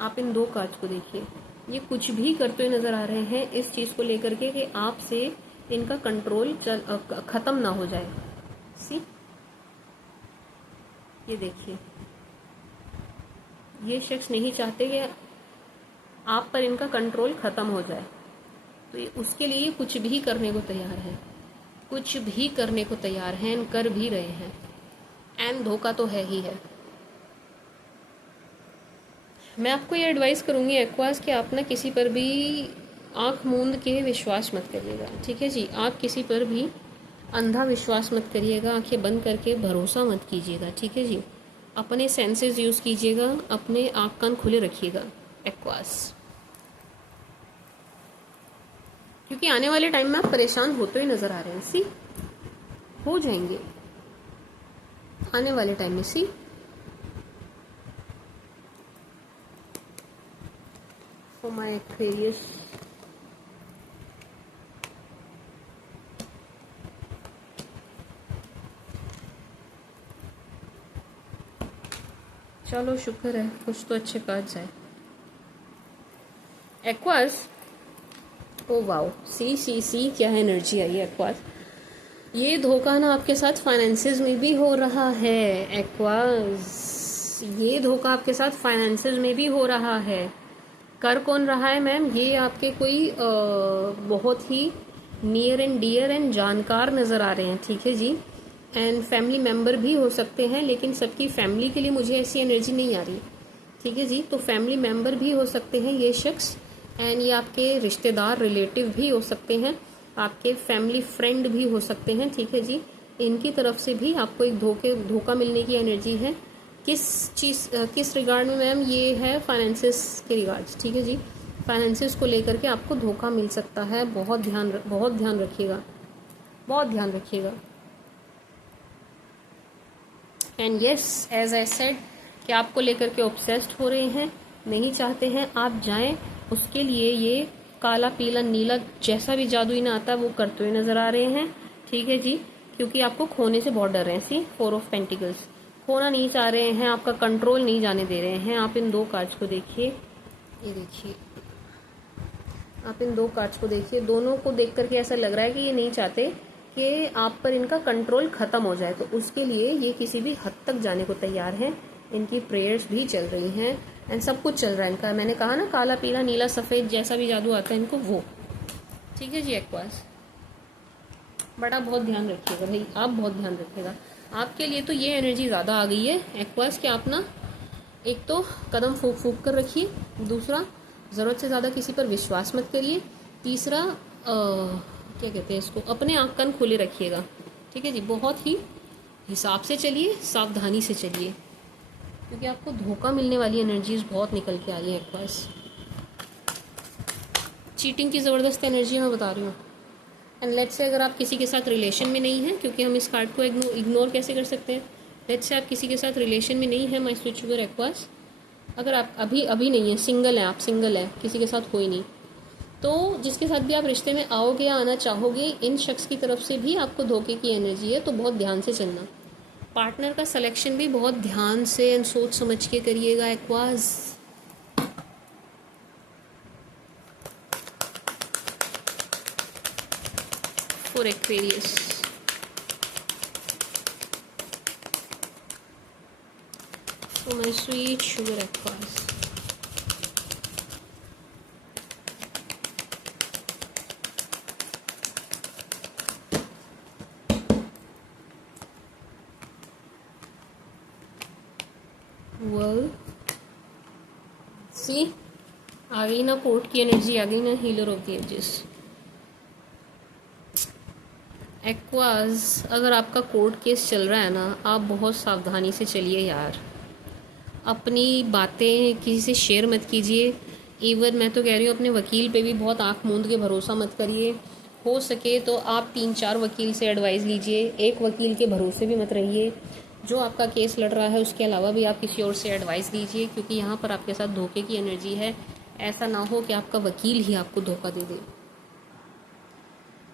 आप इन दो कार्ड्स को देखिए, ये कुछ भी करते हुए नज़र आ रहे हैं इस चीज़ को लेकर के कि आपसे इनका कंट्रोल ख़त्म ना हो जाए। सी, ये देखिए, ये शख्स नहीं चाहते कि आप पर इनका कंट्रोल ख़त्म हो जाए, तो ये उसके लिए कुछ भी करने को तैयार है, कुछ भी करने को तैयार हैं, कर भी रहे हैं। एंड धोखा तो है ही है। मैं आपको ये एडवाइस करूँगी एक्वास कि आप ना किसी पर भी आंख मूंद के विश्वास मत करिएगा, ठीक है जी। आप किसी पर भी अंधा विश्वास मत करिएगा, आंखें बंद करके भरोसा मत कीजिएगा, ठीक है जी। अपने सेंसेस यूज़ कीजिएगा, अपने आँख कान खुले रखिएगा एक्वास, क्योंकि आने वाले टाइम में आप परेशान होते हुए नज़र आ रहे हैं। सी, हो जाएंगे आने वाले टाइम में। सी, फॉर माय एक्वेरियस, चलो शुक्र है कुछ तो अच्छे काज जाए एक्वास। ओ वाओ, सी क्या एनर्जी आई है एक्वास। ये धोखा ना आपके साथ फाइनेंसेस में भी हो रहा है एक्वास, ये धोखा आपके साथ फाइनेंसेस में भी हो रहा है। कर कौन रहा है मैम? ये आपके कोई बहुत ही नियर एंड डियर एंड जानकार नज़र आ रहे हैं, ठीक है जी। एंड फैमिली मेम्बर भी हो सकते हैं, लेकिन सबकी फैमिली के लिए मुझे ऐसी एनर्जी नहीं आ रही, ठीक है जी। तो फैमिली मेम्बर भी हो सकते हैं ये शख्स, एंड ये आपके रिश्तेदार रिलेटिव भी हो सकते हैं, आपके फैमिली फ्रेंड भी हो सकते हैं, ठीक है जी। इनकी तरफ से भी आपको एक धोखा मिलने की एनर्जी है। किस रिगार्ड में मैम? ये है फाइनेंसिस के रिगार्ड्स, ठीक है जी। फाइनेंसिस को लेकर के आपको धोखा मिल सकता है, बहुत ध्यान रखिएगा, बहुत ध्यान रखिएगा। And yes, as I said कि आपको लेकर के ऑब्सेस्ड हो रहे हैं, नहीं चाहते हैं आप जाएं, उसके लिए ये काला पीला नीला जैसा भी जादू इन्हें आता है वो करते हुए नजर आ रहे हैं, ठीक है जी। क्योंकि आपको खोने से बहुत डर रहे हैं। सी, 4 ऑफ पेंटिकल्स, खोना नहीं चाह रहे हैं, आपका कंट्रोल नहीं जाने दे रहे हैं। आप इन दो कार्ड्स को देखिए, ये देखिए, आप इन दो कार्ड्स को देखिए, दोनों को देख करके ऐसा लग रहा है कि ये नहीं चाहते कि आप पर इनका कंट्रोल खत्म हो जाए, तो उसके लिए ये किसी भी हद तक जाने को तैयार हैं। इनकी प्रेयर्स भी चल रही हैं एंड सब कुछ चल रहा है इनका। मैंने कहा ना, काला पीला नीला सफ़ेद जैसा भी जादू आता है इनको, वो, ठीक है जी एक्वास। बट आप बहुत ध्यान रखिएगा भाई, आप बहुत ध्यान रखिएगा। आपके लिए तो ये एनर्जी ज़्यादा आ गई है एक्वास कि आप ना एक तो कदम फूक फूक कर रखिए, दूसरा ज़रूरत से ज़्यादा किसी पर विश्वास मत करिए, तीसरा क्या कहते हैं इसको, अपने आँख कान खुले रखिएगा। ठीक है जी, बहुत ही हिसाब से चलिए, सावधानी से चलिए, क्योंकि आपको धोखा मिलने वाली एनर्जीज बहुत निकल के आई है एक्वास। चीटिंग की ज़बरदस्त एनर्जी मैं बता रही हूँ। एंड लेट्स से अगर आप किसी के साथ रिलेशन में नहीं हैं, क्योंकि हम इस कार्ड को इग्नोर कैसे कर सकते हैं। लेट्स से आप किसी के साथ रिलेशन में नहीं है माय स्वीट शुगर एक्वास, अगर आप अभी नहीं है, सिंगल है, आप सिंगल है, किसी के साथ कोई नहीं, तो जिसके साथ भी आप रिश्ते में आओगे या आना चाहोगे, इन शख्स की तरफ से भी आपको धोखे की एनर्जी है, तो बहुत ध्यान से चलना। पार्टनर का सिलेक्शन भी बहुत ध्यान से एंड सोच समझ के करिएगा Aquas. For Aquarius, for my sweet sugar Aquas, world सी आ गई ना, कोर्ट की एनर्जी आ गई ना, healer of the ages. Aquas, अगर आपका कोर्ट केस चल रहा है ना, आप बहुत सावधानी से चलिए यार, अपनी बातें किसी से शेयर मत कीजिए। इवन मैं तो कह रही हूँ अपने वकील पे भी बहुत आंख मूंद के भरोसा मत करिए। हो सके तो आप 3-4 वकील से एडवाइस लीजिए, एक वकील के भरोसे भी मत रहिए। जो आपका केस लड़ रहा है उसके अलावा भी आप किसी और से एडवाइस लीजिए, क्योंकि यहाँ पर आपके साथ धोखे की एनर्जी है। ऐसा ना हो कि आपका वकील ही आपको धोखा दे दे।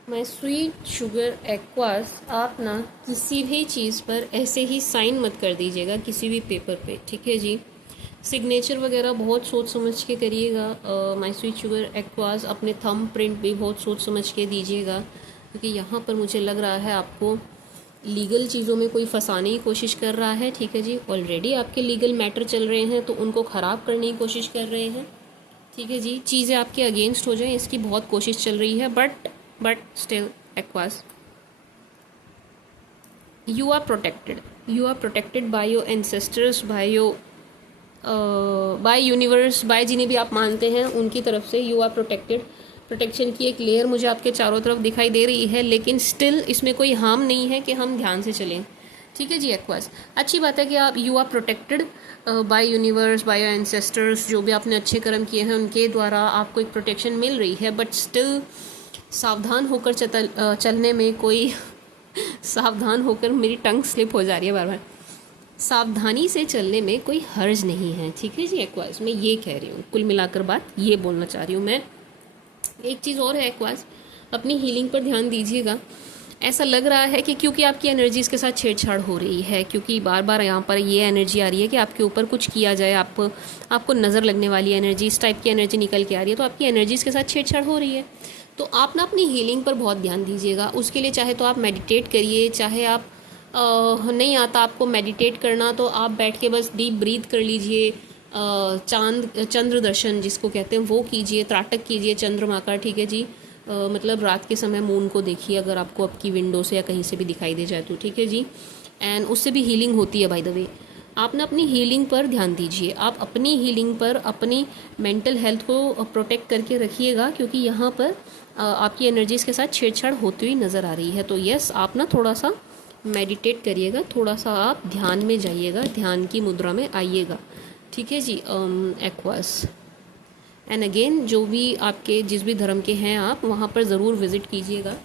माय स्वीट शुगर एक्वास, आप ना किसी भी चीज़ पर ऐसे ही साइन मत कर दीजिएगा, किसी भी पेपर पे, ठीक है जी। सिग्नेचर वगैरह बहुत सोच समझ के करिएगा। माय स्वीट शुगर एक्वास, अपने थंब प्रिंट भी बहुत सोच समझ के दीजिएगा, क्योंकि यहाँ पर मुझे लग रहा है आपको लीगल चीज़ों में कोई फंसाने की कोशिश कर रहा है। ठीक है जी, ऑलरेडी आपके लीगल मैटर चल रहे हैं तो उनको ख़राब करने की कोशिश कर रहे हैं। ठीक है जी, चीज़ें आपके अगेंस्ट हो जाएं इसकी बहुत कोशिश चल रही है, but still aquas, you are protected by your ancestors, by universe, by जिन्हें भी आप मानते हैं उनकी तरफ से यू आर प्रोटेक्टेड। प्रोटेक्शन की एक लेयर मुझे आपके चारों तरफ दिखाई दे रही है, लेकिन स्टिल इसमें कोई हार्म नहीं है कि हम ध्यान से चलें। ठीक है जी एक्वास, अच्छी बात है कि आप you are protected by universe, by your ancestors, जो भी आपने अच्छे कर्म किए हैं उनके द्वारा आपको एक प्रोटेक्शन मिल रही है, बट स्टिल सावधान होकर चलने में कोई सावधान होकर, मेरी टंग स्लिप हो जा रही है बार बार, सावधानी से चलने में कोई हर्ज नहीं है। ठीक है जी एक्वास, मैं ये कह रही हूँ, कुल मिलाकर बात ये बोलना चाह रही हूँ मैं। एक चीज़ और है एक्वास, अपनी हीलिंग पर ध्यान दीजिएगा। ऐसा लग रहा है कि क्योंकि आपकी एनर्जी इसके साथ छेड़छाड़ हो रही है, क्योंकि बार बार यहाँ पर ये एनर्जी आ रही है कि आपके ऊपर कुछ किया जाए, आपको नज़र लगने वाली एनर्जी, इस टाइप की एनर्जी निकल के आ रही है, तो आपकी एनर्जी इसके साथ छेड़छाड़ हो रही है। तो आप ना अपनी हीलिंग पर बहुत ध्यान दीजिएगा। उसके लिए चाहे तो आप मेडिटेट करिए, चाहे आप नहीं आता आपको मेडिटेट करना तो आप बैठ के बस डीप ब्रीथ कर लीजिए, चंद्र दर्शन जिसको कहते हैं वो कीजिए, त्राटक कीजिए चंद्रमा का। ठीक है जी, मतलब रात के समय मून को देखिए, अगर आपको आपकी विंडो से या कहीं से भी दिखाई दे जाए तो। ठीक है जी, एंड उससे भी हीलिंग होती है बाय द वे। आप ना अपनी हीलिंग पर ध्यान दीजिए, आप अपनी हीलिंग पर, अपनी मेंटल हेल्थ को प्रोटेक्ट करके रखिएगा, क्योंकि यहाँ पर आपकी एनर्जीज के साथ छेड़छाड़ होती हुई नज़र आ रही है। तो यस, आप ना थोड़ा सा मेडिटेट करिएगा, थोड़ा सा आप ध्यान में जाइएगा, ध्यान की मुद्रा में आइएगा। ठीक है जी एक्वास, एंड अगेन जो भी आपके जिस भी धर्म के हैं आप वहाँ पर ज़रूर विज़िट कीजिएगा।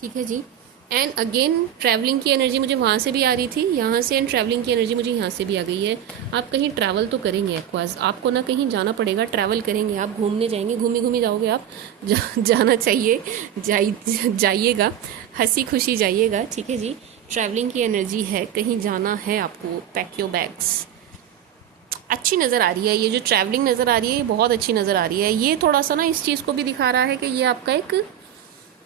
ठीक है जी, एंड अगेन ट्रैवलिंग की एनर्जी मुझे वहाँ से भी आ रही थी, यहाँ से, एंड ट्रैवलिंग की एनर्जी मुझे यहाँ से भी आ गई है। आप कहीं ट्रैवल तो करेंगे एक्वास, आपको ना कहीं जाना पड़ेगा, ट्रैवल करेंगे आप, घूमने जाएंगे, घूमी जाओगे आप, जाना चाहिए, जाइएगा, हंसी खुशी जाइएगा। ठीक है जी, ट्रैवलिंग की एनर्जी है, कहीं जाना है आपको, पैक योर बैग्स। अच्छी नज़र आ रही है, ये जो ट्रैवलिंग नज़र आ रही है ये बहुत अच्छी नज़र आ रही है। ये थोड़ा सा ना इस चीज़ को भी दिखा रहा है कि ये आपका एक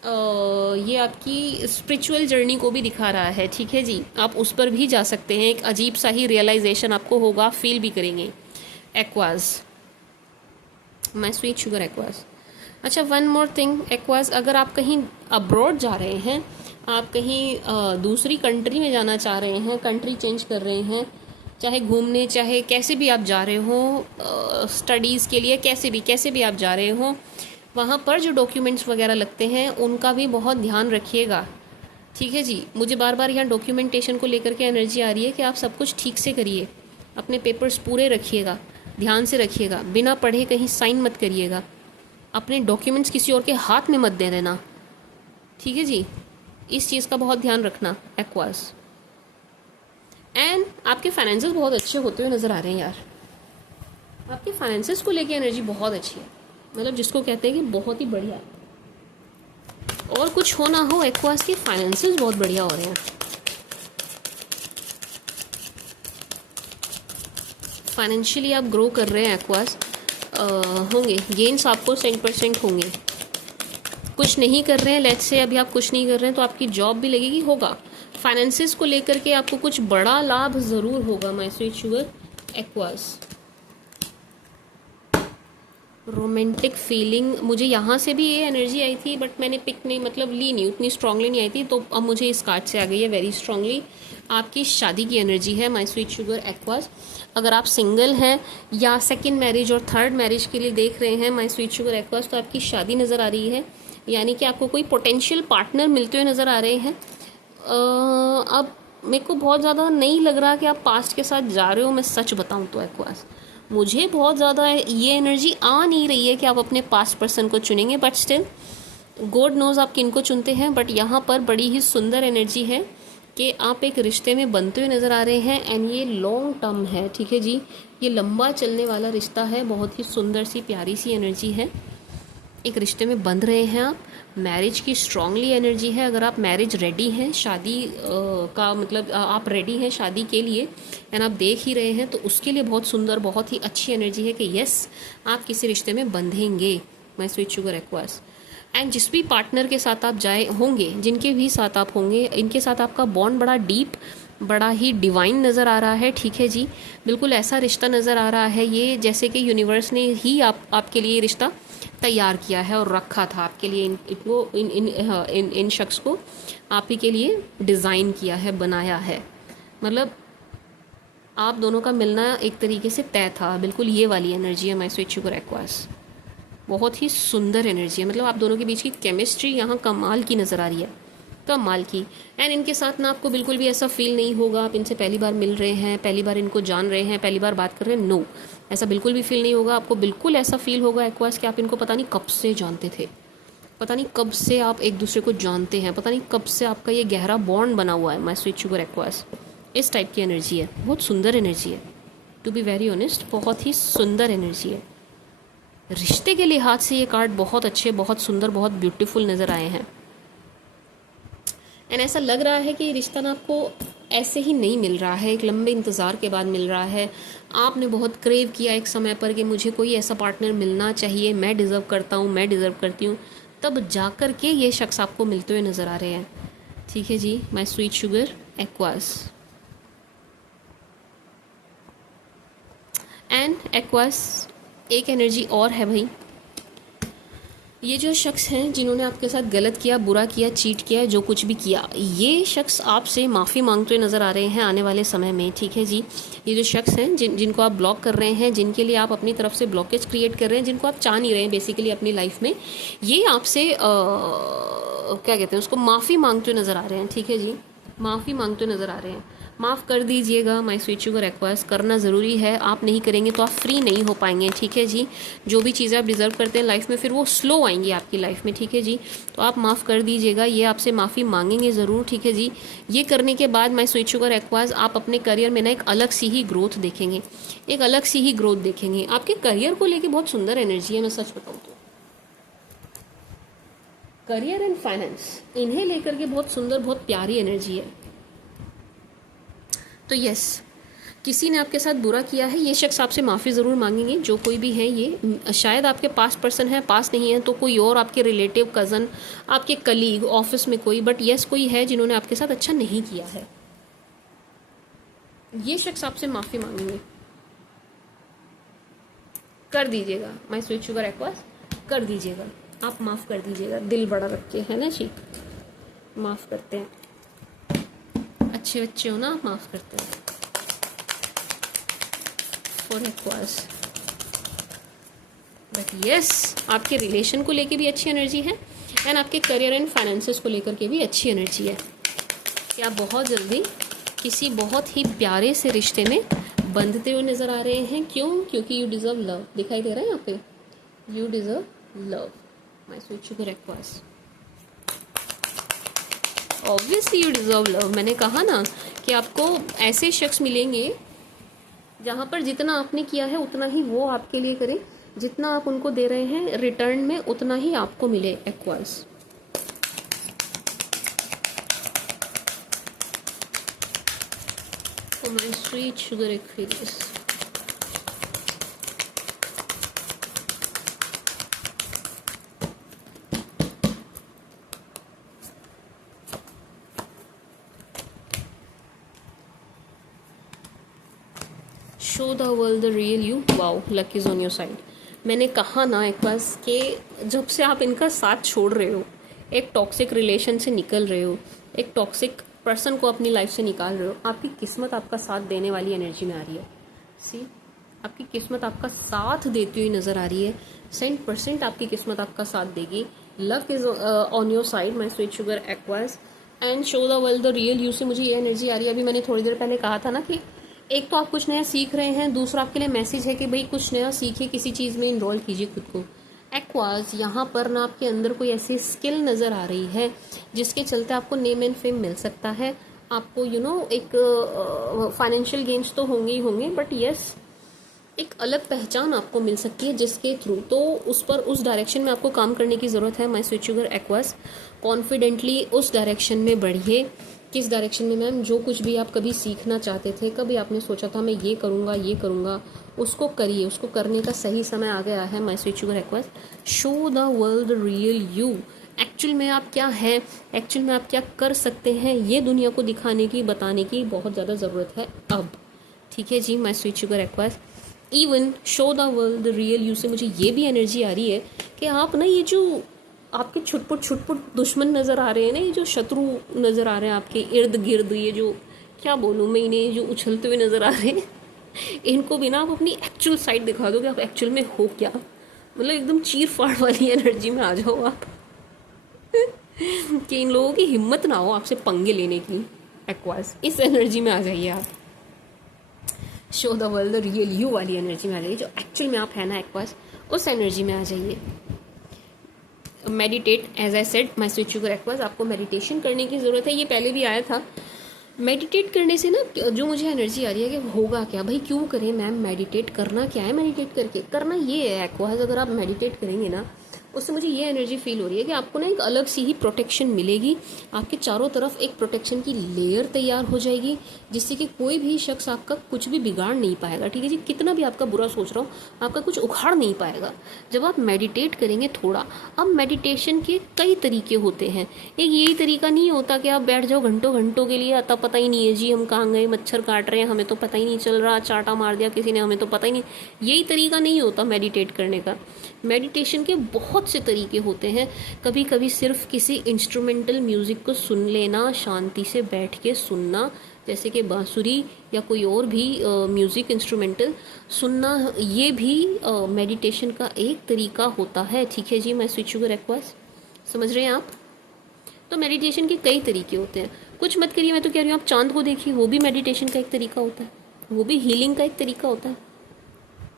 ये आपकी स्पिरिचुअल जर्नी को भी दिखा रहा है। ठीक है जी, आप उस पर भी जा सकते हैं, एक अजीब सा ही रियलाइजेशन आपको होगा, फील भी करेंगे aqueous, my sweet sugar aqueous. अच्छा, वन मोर थिंग एक्वास, अगर आप कहीं अब्रॉड जा रहे हैं, आप कहीं दूसरी कंट्री में जाना चाह रहे हैं, कंट्री चेंज कर रहे हैं, चाहे घूमने, चाहे कैसे भी आप जा रहे हो, स्टडीज़ के लिए, कैसे भी आप जा रहे हो, वहाँ पर जो डॉक्यूमेंट्स वगैरह लगते हैं उनका भी बहुत ध्यान रखिएगा। ठीक है जी। मुझे बार बार यहाँ डॉक्यूमेंटेशन को लेकर के एनर्जी आ रही है कि आप सब कुछ ठीक से करिए, अपने पेपर्स पूरे रखिएगा, ध्यान से रखिएगा, बिना पढ़े कहीं साइन मत करिएगा, अपने डॉक्यूमेंट्स किसी और के हाथ में मत दे देना। ठीक है जी, इस चीज़ का बहुत ध्यान रखना एक्वास। एंड आपके फाइनेंसेस बहुत अच्छे होते हुए नज़र आ रहे हैं यार, आपके फाइनेंसेस को लेके एनर्जी बहुत अच्छी है, मतलब जिसको कहते हैं कि बहुत ही बढ़िया। और कुछ हो ना हो, एक्वास के फाइनेंसेस बहुत बढ़िया हो रहे हैं। फाइनेंशियली आप ग्रो कर रहे हैं एक्वास, होंगे गेन्स आपको 100% होंगे। कुछ नहीं कर रहे हैं, लेट्स से अभी आप कुछ नहीं कर रहे हैं तो आपकी जॉब भी लगेगी, होगा। फाइनेंसेस को लेकर के आपको कुछ बड़ा लाभ ज़रूर होगा my sweet sugar aqueous. Romantic feeling, मुझे यहाँ से भी ये एनर्जी आई थी बट मैंने पिक नहीं, मतलब ली नहीं, उतनी स्ट्रांगली नहीं आई थी, तो अब मुझे इस कार्ड से आ गई है वेरी स्ट्रांगली। आपकी शादी की एनर्जी है माय स्वीट शुगर एक्वास। अगर आप सिंगल हैं या सेकंड मैरिज और थर्ड मैरिज के लिए देख रहे हैं माय स्वीट शुगर एक्वास, तो आपकी शादी नज़र आ रही है, यानी कि आपको कोई पोटेंशियल पार्टनर मिलते हुए नज़र आ रहे हैं। अब मेरे को बहुत ज़्यादा नहीं लग रहा कि आप पास्ट के साथ जा रहे हो, मैं सच बताऊँ तो एक्वास मुझे बहुत ज़्यादा ये एनर्जी आ नहीं रही है कि आप अपने पास्ट पर्सन को चुनेंगे, बट स्टिल गॉड नोज़ आप किन को चुनते हैं। बट यहाँ पर बड़ी ही सुंदर एनर्जी है कि आप एक रिश्ते में बनते हुए नज़र आ रहे हैं, एंड ये लॉन्ग टर्म है। ठीक है जी, ये लंबा चलने वाला रिश्ता है, बहुत ही सुंदर सी प्यारी सी एनर्जी है, एक रिश्ते में बंध रहे हैं आप। मैरिज की स्ट्रांगली एनर्जी है, अगर आप मैरिज रेडी हैं, शादी का मतलब आप रेडी हैं शादी के लिए एंड आप देख ही रहे हैं, तो उसके लिए बहुत सुंदर, बहुत ही अच्छी एनर्जी है कि यस आप किसी रिश्ते में बंधेंगे my sweet sugar aqueous. And जिस भी पार्टनर के साथ आप जाए होंगे, जिनके भी साथ आप होंगे, इनके साथ आपका बॉन्ड बड़ा डीप, बड़ा ही डिवाइन नज़र आ रहा है। ठीक है जी, बिल्कुल ऐसा रिश्ता नज़र आ रहा है ये जैसे कि यूनिवर्स ने ही आपके लिए रिश्ता तैयार किया है और रखा था आपके लिए, इन शख्स को आप ही के लिए डिज़ाइन किया है, बनाया है। मतलब आप दोनों का मिलना एक तरीके से तय था, बिल्कुल ये वाली एनर्जी है माय स्वीट शुगर एक्वास। बहुत ही सुंदर एनर्जी है, मतलब आप दोनों के बीच की केमिस्ट्री यहाँ कमाल की नज़र आ रही है, कमाल की। एंड इनके साथ ना आपको बिल्कुल भी ऐसा फील नहीं होगा आप इनसे पहली बार मिल रहे हैं, पहली बार इनको जान रहे हैं, पहली बार बात कर रहे हैं, नो, ऐसा बिल्कुल भी फील नहीं होगा आपको। बिल्कुल ऐसा फील होगा एक्वास कि आप इनको पता नहीं कब से जानते थे, पता नहीं कब से आप एक दूसरे को जानते हैं, पता नहीं कब से आपका ये गहरा बॉन्ड बना हुआ है माय स्वीट शुगर एक्वास। इस टाइप की एनर्जी है, बहुत सुंदर एनर्जी है, टू बी वेरी ऑनेस्ट बहुत ही सुंदर एनर्जी है। रिश्ते के लिहाज से ये कार्ड बहुत अच्छे, बहुत सुंदर, बहुत ब्यूटीफुल नज़र आए हैं। एंड ऐसा लग रहा है कि रिश्ता ना आपको ऐसे ही नहीं मिल रहा है, एक लंबे इंतज़ार के बाद मिल रहा है। आपने बहुत क्रेव किया एक समय पर कि मुझे कोई ऐसा पार्टनर मिलना चाहिए, मैं डिज़र्व करता हूँ, मैं डिज़र्व करती हूँ, तब जा कर के ये शख्स आपको मिलते हुए नज़र आ रहे हैं। ठीक है जी my sweet sugar aqueous. And Aquas एक एनर्जी और है भाई, ये जो शख्स हैं जिन्होंने आपके साथ गलत किया, बुरा किया, चीट किया, जो कुछ भी किया, ये शख्स आपसे माफ़ी मांगते हुए नज़र आ रहे हैं आने वाले समय में। ठीक है जी, ये जो शख्स हैं जिनको आप ब्लॉक कर रहे हैं, जिनके लिए आप अपनी तरफ से ब्लॉकेज क्रिएट कर रहे हैं, जिनको आप चाह नहीं रहे हैं बेसिकली अपनी लाइफ में, ये आपसे क्या कहते हैं उसको, माफ़ी मांगते हुए नज़र आ रहे हैं। ठीक है जी, माफ़ी मांगते हुए नज़र आ रहे हैं। माफ़ कर दीजिएगा माय स्वीट शुगर एक्वास, करना ज़रूरी है, आप नहीं करेंगे तो आप फ्री नहीं हो पाएंगे। ठीक है जी, जो भी चीज़ें आप डिज़र्व करते हैं लाइफ में फिर वो स्लो आएंगी आपकी लाइफ में। ठीक है जी, तो आप माफ़ कर दीजिएगा, ये आपसे माफ़ी मांगेंगे ज़रूर। ठीक है जी, ये करने के बाद माय स्वीट शुगर एक्वास आप अपने करियर में ना एक अलग सी ही ग्रोथ देखेंगे, एक अलग सी ही ग्रोथ देखेंगे। आपके करियर को लेके बहुत सुंदर एनर्जी है, मैं सच बताऊँ तो करियर एंड फाइनेंस इन्हें लेकर के बहुत सुंदर, बहुत प्यारी एनर्जी है। तो यस, किसी ने आपके साथ बुरा किया है, ये शख्स आपसे माफ़ी ज़रूर मांगेंगे, जो कोई भी है ये, शायद आपके पास पर्सन है, पास नहीं है तो कोई और आपके रिलेटिव, कज़न, आपके कलीग, ऑफिस में कोई, बट यस कोई है जिन्होंने आपके साथ अच्छा नहीं किया है, ये शख्स आपसे माफ़ी मांगेंगे। कर दीजिएगा माय स्वीट शुगर एक्वास, कर दीजिएगा, आप माफ़ कर दीजिएगा, दिल बड़ा रख के, है ना जी, माफ़ करते हैं, अच्छे बच्चे हो ना आप, माफ़ करते हैं। फॉर एक्वास, बट यस, आपके रिलेशन को लेके भी अच्छी एनर्जी है एंड आपके करियर एंड फाइनेंसेस को लेकर के भी अच्छी एनर्जी है कि आप बहुत जल्दी किसी बहुत ही प्यारे से रिश्ते में बंधते हुए नज़र आ रहे हैं। क्यों? क्योंकि यू डिज़र्व लव, दिखाई दे रहा है यहाँ पे, you deserve love my sweet sugar aqueous. Obviously you deserve love. मैंने कहा ना कि आपको ऐसे शख्स मिलेंगे जहाँ पर जितना आपने किया है उतना ही वो आपके लिए करें, जितना आप उनको दे रहे हैं रिटर्न में उतना ही आपको मिले aqueous. Oh my sweet sugar Aquarius. Show the world the real you, wow, luck is on your side. मैंने कहा ना एक बार कि जब से आप इनका साथ छोड़ रहे हो, एक टॉक्सिक रिलेशन से निकल रहे हो, एक टॉक्सिक पर्सन को अपनी लाइफ से निकाल रहे हो, आपकी किस्मत आपका साथ देने वाली एनर्जी में आ रही है। सी, आपकी किस्मत आपका साथ देती हुई नज़र आ रही है। 100% आपकी किस्मत आपका साथ देगी। Luck is on your side my sweet sugar aqueous and show the world the real you से मुझे ये एनर्जी आ रही है। अभी मैंने थोड़ी देर पहले कहा था ना कि एक तो आप कुछ नया सीख रहे हैं, दूसरा आपके लिए मैसेज है कि भाई कुछ नया सीखिए, किसी चीज़ में इन्वॉल्व कीजिए खुद को। एक्वास, यहाँ पर ना आपके अंदर कोई ऐसी स्किल नज़र आ रही है जिसके चलते आपको नेम एंड फेम मिल सकता है। आपको एक फाइनेंशियल गेन्स तो होंगे ही होंगे, बट यस, एक अलग पहचान आपको मिल सकती है जिसके थ्रू, तो उस डायरेक्शन में आपको काम करने की ज़रूरत है my sweet sugar aqueous. Confidently उस डायरेक्शन में बढ़िए। किस डायरेक्शन में मैम? जो कुछ भी आप कभी सीखना चाहते थे, कभी आपने सोचा था मैं ये करूँगा, उसको करिए। उसको करने का सही समय आ गया है my sweet sugar aqueous. Show the world real you. Actual में आप क्या हैं, एक्चुअल में आप क्या कर सकते हैं, ये दुनिया को दिखाने की, बताने की बहुत ज़्यादा ज़रूरत है अब। ठीक है जी my sweet sugar Aquas. Even show the world the real you से मुझे ये भी एनर्जी आ रही है कि आप ना, ये जो आपके छुटपुट दुश्मन नज़र आ रहे हैं ना, ये जो शत्रु नज़र आ रहे हैं आपके इर्द गिर्द, ये जो क्या बोलूँ मैं इन्हें, जो उछलते हुए नज़र आ रहे हैं, इनको भी ना आप अपनी एक्चुअल साइड दिखा दो कि आप एक्चुअल में हो क्या। मतलब एकदम चीर फाड़ वाली एनर्जी में आ जाओ आप कि इन लोगों की हिम्मत ना हो आपसे पंगे लेने की। एक्वास, इस एनर्जी में आ जाइए आप। Show the world the real you वाली एनर्जी में आ जाइए, जो एक्चुअल में आप है ना एक्वास, उस एनर्जी में आ जाइए। Meditate, as I said my sweet sugar aquas, आपको मेडिटेशन करने की ज़रूरत है। ये पहले भी आया था। मेडिटेट करने से ना जो मुझे एनर्जी आ रही है कि होगा क्या भाई, क्यों करें मैम मेडिटेट, करना क्या है मेडिटेट करके? करना ये है एक्वास, अगर आप मेडिटेट करेंगे ना, उससे मुझे ये एनर्जी फील हो रही है कि आपको ना एक अलग सी ही प्रोटेक्शन मिलेगी। आपके चारों तरफ एक प्रोटेक्शन की लेयर तैयार हो जाएगी, जिससे कि कोई भी शख्स आपका कुछ भी बिगाड़ नहीं पाएगा। ठीक है जी, कितना भी आपका बुरा सोच रहा हो, आपका कुछ उखाड़ नहीं पाएगा जब आप मेडिटेट करेंगे थोड़ा। अब मेडिटेशन के कई तरीके होते हैं, एक यही तरीका नहीं होता कि आप बैठ जाओ घंटों घंटों के लिए, आता पता ही नहीं है जी हम कहाँ गए, मच्छर काट रहे हैं हमें तो पता ही नहीं चल रहा, चाटा मार दिया किसी ने हमें तो पता ही नहीं। यही तरीका नहीं होता मेडिटेट करने का। मेडिटेशन के बहुत से तरीके होते हैं। कभी कभी सिर्फ किसी इंस्ट्रूमेंटल म्यूज़िक को सुन लेना, शांति से बैठ के सुनना, जैसे कि बांसुरी या कोई और भी म्यूज़िक इंस्ट्रूमेंटल सुनना, ये भी मेडिटेशन का एक तरीका होता है। ठीक है जी माय स्वीट शुगर एक्वास, समझ रहे हैं आप? तो मेडिटेशन के कई तरीके होते हैं। कुछ मत करिए, मैं तो कह रही हूँ आप चांद को देखिए, वो भी मेडिटेशन का एक तरीका होता है, वो भी हीलिंग का एक तरीका होता है।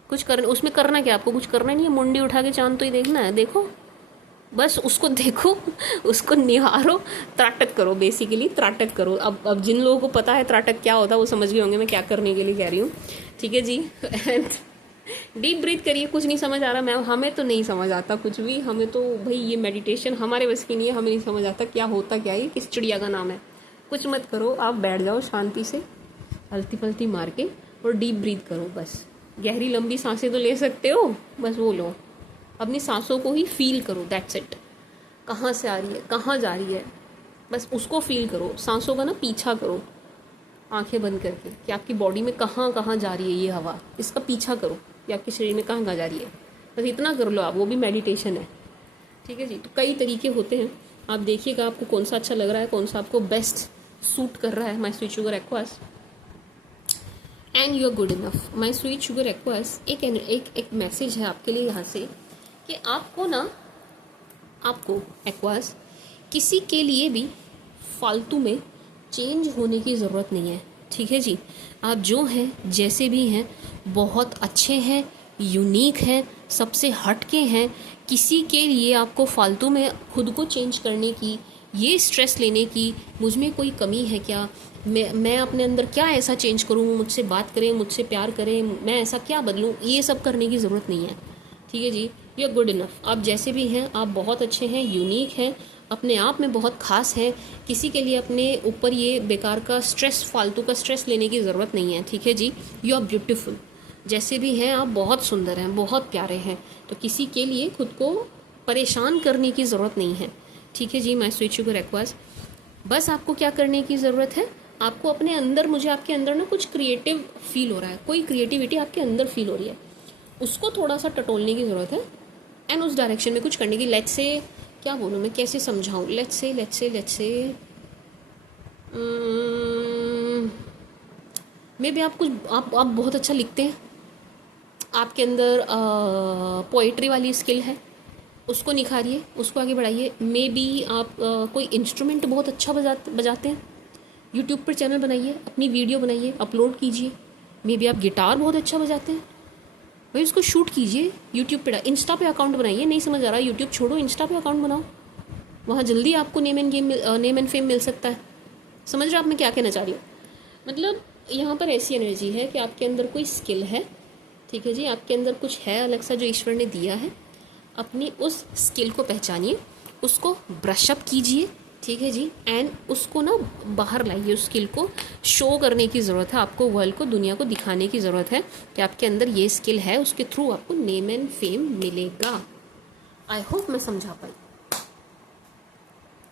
कुछ कर, उसमें करना क्या, आपको कुछ करना नहीं है, मुंडी उठा के चांद तो ही देखना है, देखो बस उसको देखो, उसको निहारो, त्राटक करो, बेसिकली त्राटक करो। अब जिन लोगों को पता है त्राटक क्या होता है वो समझ गए होंगे मैं क्या करने के लिए कह रही हूँ। ठीक है जी, एंड डीप ब्रीथ करिए। कुछ नहीं समझ आ रहा मैम, हमें तो नहीं समझ आता कुछ भी, हमें तो भाई ये मेडिटेशन हमारे बस की नहीं है, हमें नहीं समझ आता क्या होता क्या है, किस चिड़िया का नाम है। कुछ मत करो, आप बैठ जाओ शांति से, हल्ती पलती मार के, और डीप ब्रीथ करो। बस गहरी लंबी सांसें तो ले सकते हो, बस वो लो, अपनी सांसों को ही फील करो, दैट्स इट। कहाँ से आ रही है, कहाँ जा रही है, बस उसको फील करो। सांसों का ना पीछा करो आंखें बंद करके, कि आपकी बॉडी में कहाँ कहाँ जा रही है ये हवा, इसका पीछा करो कि आपके शरीर में कहाँ कहाँ जा रही है। बस इतना कर लो आप, वो भी मेडिटेशन है। ठीक है जी, तो कई तरीके होते हैं। आप देखिएगा आपको कौन सा अच्छा लग रहा है, कौन सा आपको बेस्ट सूट कर रहा है my sweet sugar aqueous, and you are good enough. My sweet sugar aquas एक मैसेज है आपके लिए यहाँ से कि आपको एक्वास किसी के लिए भी फालतू में चेंज होने की ज़रूरत नहीं है, ठीक है जी। आप जो हैं जैसे भी हैं बहुत अच्छे हैं, यूनिक हैं, सबसे हट के हैं। किसी के लिए आपको फालतू में खुद को चेंज करने की, ये स्ट्रेस लेने की मुझ में कोई कमी है क्या, मैं अपने अंदर क्या ऐसा चेंज करूँ, मुझसे बात करें, मुझसे प्यार करें, मैं ऐसा क्या बदलूँ, ये सब करने की ज़रूरत नहीं है, ठीक है जी। You are good enough. आप जैसे भी हैं आप बहुत अच्छे हैं, यूनिक हैं, अपने आप में बहुत ख़ास है। किसी के लिए अपने ऊपर ये बेकार का स्ट्रेस, फालतू का स्ट्रेस लेने की ज़रूरत नहीं है, ठीक है जी। यू आर ब्यूटीफुल, जैसे भी हैं आप बहुत सुंदर हैं, बहुत प्यारे हैं। तो किसी के लिए खुद को परेशान करने की ज़रूरत नहीं है, ठीक है जी माई स्वीट शुगर एक्वास। बस आपको क्या करने की ज़रूरत है, आपको अपने अंदर, मुझे आपके अंदर ना कुछ क्रिएटिव फील हो रहा है, कोई क्रिएटिविटी आपके अंदर फील हो रही है, उसको थोड़ा सा टटोलने की ज़रूरत है एंड उस डायरेक्शन में कुछ करने की। लेट्स से क्या बोलूँ मैं, कैसे समझाऊँ, लेट्स से मे बी आप कुछ आप बहुत अच्छा लिखते हैं, आपके अंदर पोइट्री वाली स्किल है, उसको निखारिए, उसको आगे बढ़ाइए। मे बी आप कोई इंस्ट्रूमेंट बहुत अच्छा बजाते हैं, यूट्यूब पर चैनल बनाइए, अपनी वीडियो बनाइए, अपलोड कीजिए। मे बी आप गिटार बहुत अच्छा बजाते हैं, भाई उसको शूट कीजिए, यूट्यूब पे, इंस्टा पे अकाउंट बनाइए। नहीं समझ आ रहा, यूट्यूब छोड़ो, इंस्टा पे अकाउंट बनाओ, वहाँ जल्दी आपको नेम एंड फेम मिल सकता है। समझ रहे हो आप मैं क्या कहना चाह रही हूँ? मतलब यहाँ पर ऐसी एनर्जी है कि आपके अंदर कोई स्किल है, ठीक है जी, आपके अंदर कुछ है अलग सा जो ईश्वर ने दिया है। अपनी उस स्किल को पहचानिए, उसको ब्रशअप कीजिए, ठीक है जी, एंड उसको ना बाहर लाइए। उस स्किल को शो करने की ज़रूरत है आपको, वर्ल्ड को, दुनिया को दिखाने की ज़रूरत है कि आपके अंदर ये स्किल है। उसके थ्रू आपको नेम एंड फेम मिलेगा। आई होप मैं समझा पाई।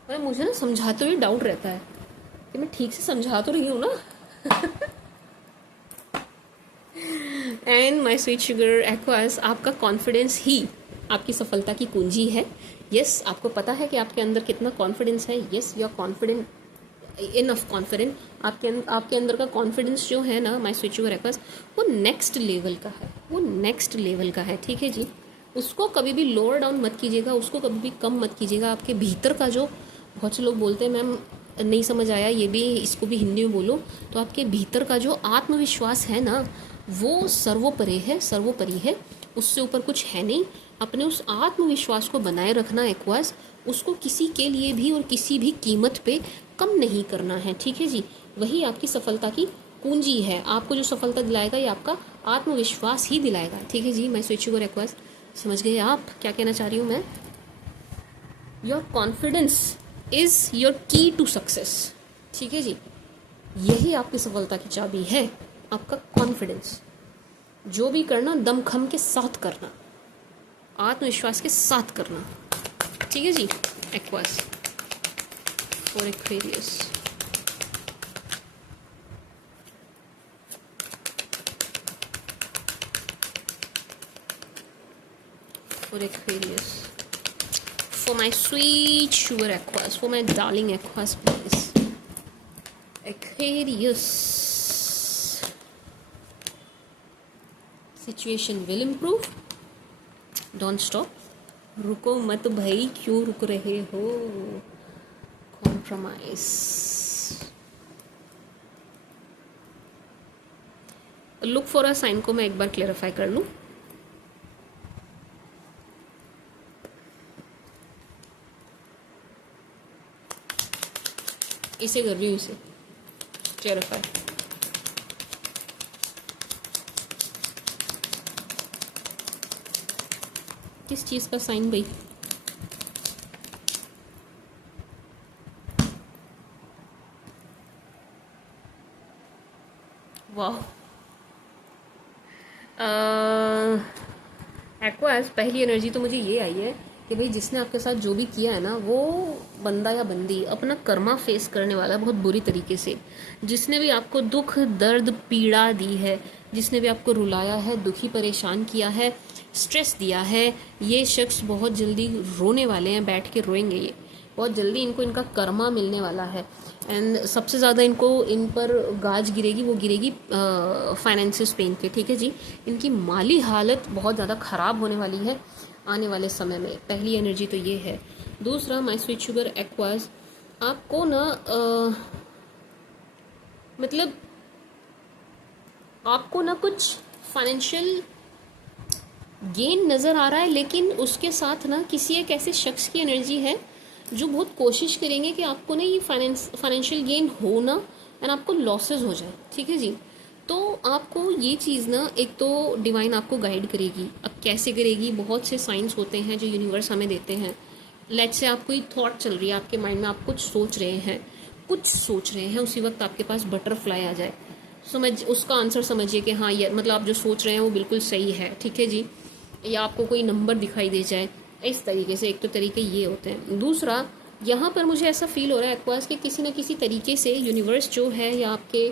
भाई मुझे ना समझाते हुए डाउट रहता है कि मैं ठीक से समझा तो रही हूँ ना। And my sweet sugar aqueous, आपका कॉन्फिडेंस ही आपकी सफलता की कुंजी है। यस, आपको पता है कि आपके अंदर कितना कॉन्फिडेंस है। Yes, you are confident, enough confident. आपके अंदर का कॉन्फिडेंस जो है ना माई स्वीट शुगर एक्वास, वो नेक्स्ट लेवल का है, वो नेक्स्ट लेवल का है, ठीक है जी। उसको कभी भी लोअर डाउन मत कीजिएगा, उसको कभी भी कम मत कीजिएगा। आपके भीतर का जो, बहुत से लोग बोलते हैं मैम नहीं समझ आया, ये भी, इसको भी हिंदी में बोलो, तो आपके भीतर का जो आत्मविश्वास है ना, वो सर्वोपरि है, सर्वोपरि है, उससे ऊपर कुछ है नहीं। अपने उस आत्मविश्वास को बनाए रखना एक्वास, उसको किसी के लिए भी और किसी भी कीमत पे कम नहीं करना है, ठीक है जी। वही आपकी सफलता की कुंजी है। आपको जो सफलता दिलाएगा ये आपका आत्मविश्वास ही दिलाएगा, ठीक है जी। मैं स्वीट शुगर एक्वास, समझ गए आप क्या कहना चाह रही हूँ मैं? योर कॉन्फिडेंस इज़ योर की टू सक्सेस, ठीक है जी। यही आपकी सफलता की चाबी है, आपका कॉन्फिडेंस। जो भी करना दमखम के साथ करना, आत्मविश्वास के साथ करना, ठीक है जी। Aquas for Aquarius, for Aquarius, for my sweet sugar aquas, for my darling aquas, please. Aquarius, situation will improve, don't stop. रुको मत भाई, क्यों रुक रहे हो? Compromise. Look for a sign को मैं एक बार क्लेरिफाई कर लूँ। इसे कर रही हूँ, इसे क्लेरिफाई। किस चीज़ का साइन भाई? वाह, एक्वास, पहली एनर्जी तो मुझे ये आई है कि भाई जिसने आपके साथ जो भी किया है ना, वो बंदा या बंदी अपना कर्मा फेस करने वाला है बहुत बुरी तरीके से। जिसने भी आपको दुख, दर्द, पीड़ा दी है, जिसने भी आपको रुलाया है, दुखी, परेशान किया है, स्ट्रेस दिया है, ये शख्स बहुत जल्दी रोने वाले हैं, बैठ के रोएंगे ये, बहुत जल्दी इनको इनका कर्मा मिलने वाला है। एंड सबसे ज़्यादा इनको इन पर गाज गिरेगी, वो गिरेगी फाइनेंशियल पेन के, ठीक है जी। इनकी माली हालत बहुत ज़्यादा ख़राब होने वाली है आने वाले समय में। पहली एनर्जी तो ये है। दूसरा, माय स्वीट शुगर एक्वास, आपको ना मतलब आपको ना कुछ फाइनेंशियल गेन नज़र आ रहा है, लेकिन उसके साथ ना किसी एक ऐसे शख्स की एनर्जी है जो बहुत कोशिश करेंगे कि आपको ना ये फाइनेंशियल गेन हो ना, एंड आपको लॉसेस हो जाए, ठीक है जी। तो आपको ये चीज़ ना, एक तो डिवाइन आपको गाइड करेगी। अब कैसे करेगी, बहुत से साइंस होते हैं जो यूनिवर्स हमें देते हैं। लेट से आपको ये थॉट चल रही है आपके माइंड में, आप कुछ सोच रहे हैं, उसी वक्त आपके पास बटरफ्लाई आ जाए, उसका आंसर समझिए कि हाँ ये मतलब आप जो सोच रहे हैं वो बिल्कुल सही है, ठीक है जी। या आपको कोई नंबर दिखाई दे जाए, इस तरीके से। एक तो तरीके ये होते हैं। दूसरा, यहाँ पर मुझे ऐसा फील हो रहा है एक्वास कि किसी न किसी तरीके से यूनिवर्स जो है, या आपके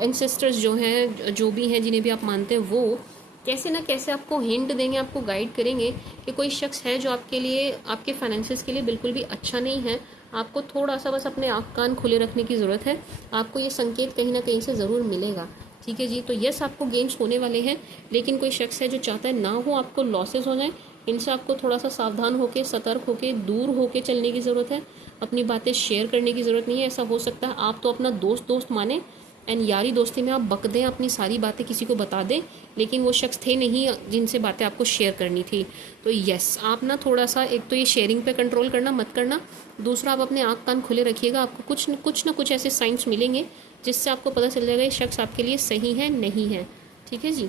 एंसेस्टर्स जो हैं, जो भी हैं, जिन्हें भी आप मानते हैं, वो कैसे ना कैसे आपको हिंट देंगे, आपको गाइड करेंगे कि कोई शख्स है जो आपके लिए, आपके फाइनेंसेस के लिए बिल्कुल भी अच्छा नहीं है। आपको थोड़ा सा बस अपने आँख कान खुले रखने की ज़रूरत है। आपको ये संकेत कहीं ना कहीं से ज़रूर मिलेगा, ठीक है जी। तो यस, आपको गेन्स होने वाले हैं, लेकिन कोई शख्स है जो चाहता है ना हो, आपको लॉसेस हो जाए। इनसे आपको थोड़ा सा सावधान होकर, सतर्क होकर, दूर होकर चलने की ज़रूरत है। अपनी बातें शेयर करने की ज़रूरत नहीं है। ऐसा हो सकता है आप तो अपना दोस्त माने, एंड यारी दोस्ती में आप बक दें, अपनी सारी बातें किसी को बता दें, लेकिन वो शख्स थे नहीं जिनसे बातें आपको शेयर करनी थी। तो यस, आप ना थोड़ा सा, एक तो ये शेयरिंग पे कंट्रोल करना मत करना। दूसरा, आप अपने आँख कान खुले रखिएगा। आपको कुछ न कुछ ऐसे साइंस मिलेंगे जिससे आपको पता चल जाएगा ये शख्स आपके लिए सही है नहीं है, ठीक है जी।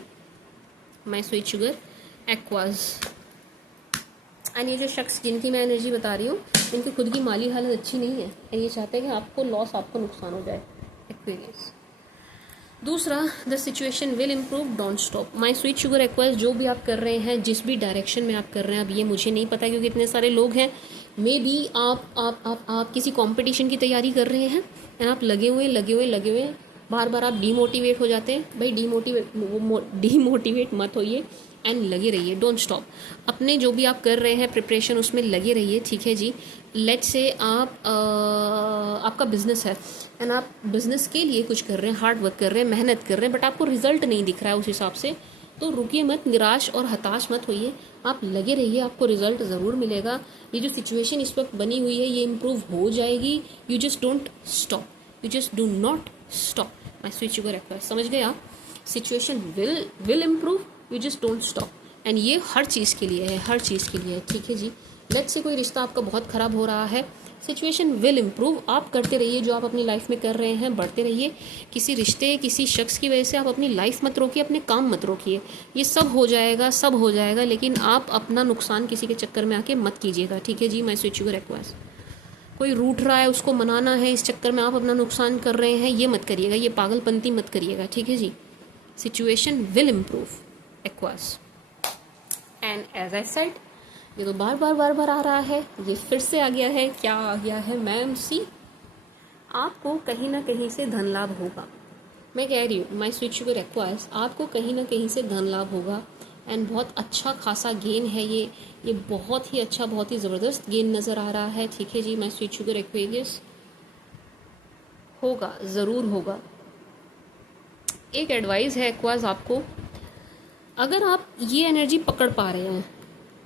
My sweet sugar aqueous, and ये जो शख्स जिनकी मैं एनर्जी बता रही हूँ, इनकी खुद की माली हालत अच्छी नहीं है, एंड ये चाहते हैं कि आपको लॉस, आपको नुकसान हो जाए। एक्वेरियस। दूसरा, the situation will improve, don't stop. My sweet sugar aqueous, जो भी आप कर रहे हैं, जिस भी डायरेक्शन में आप कर रहे हैं, अब ये मुझे नहीं पता क्योंकि इतने सारे लोग हैं। मे बी आप किसी कंपटीशन की तैयारी कर रहे हैं, एंड आप लगे हुए बार बार आप डीमोटिवेट हो जाते हैं। भाई डीमोटिवेट मत होइए, एंड लगे रहिए, डोंट स्टॉप। अपने जो भी आप कर रहे हैं प्रिपरेशन, उसमें लगे रहिए, ठीक है जी। लेट्स से आपका बिजनेस है, एंड आप बिजनेस के लिए कुछ कर रहे हैं, हार्ड वर्क कर रहे हैं, मेहनत कर रहे हैं, बट आपको रिजल्ट नहीं दिख रहा है उस हिसाब से, तो रुकिए मत, निराश और हताश मत होइए। आप लगे रहिए, आपको रिजल्ट ज़रूर मिलेगा। ये जो सिचुएशन इस वक्त बनी हुई है, ये इम्प्रूव हो जाएगी। You just don't stop, you just do not stop. My sweet sugar aqueous, समझ गए आप? Situation will improve, you just don't stop. And ये हर चीज़ के लिए है, हर चीज़ के लिए है, ठीक है जी। लेट्स से कोई रिश्ता आपका बहुत ख़राब हो रहा है, सिचुएशन विल इम्प्रूव। आप करते रहिए जो आप अपनी लाइफ में कर रहे हैं, बढ़ते रहिए। किसी रिश्ते, किसी शख्स की वजह से आप अपनी लाइफ मत रोकिए, अपने काम मत रोकिए। ये सब हो जाएगा, लेकिन आप अपना नुकसान किसी के चक्कर में आके मत कीजिएगा, ठीक है जी। माय स्वीट शुगर एक्वास, कोई रूठ रहा है, उसको मनाना है, इस चक्कर में आप अपना नुकसान कर रहे हैं, ये मत करिएगा, ये पागलपंती मत करिएगा, ठीक है जी। Situation will improve Aquas. And as I said, ये तो बार बार आ रहा है, ये फिर से आ गया है। क्या आ गया है मैम? सी, आपको कहीं ना कहीं से धन लाभ होगा। मैं कह रही हूँ माय स्वीट शुगर एक्वास, आपको कहीं ना कहीं से धन लाभ होगा, एंड बहुत अच्छा खासा गेन है ये बहुत ही अच्छा, बहुत ही ज़बरदस्त गेन नज़र आ रहा है, ठीक है जी। माय स्वीट शुगर एक्वेरियस, होगा, ज़रूर होगा। एक एडवाइस है एक्वास आपको, अगर आप ये एनर्जी पकड़ पा रहे हैं,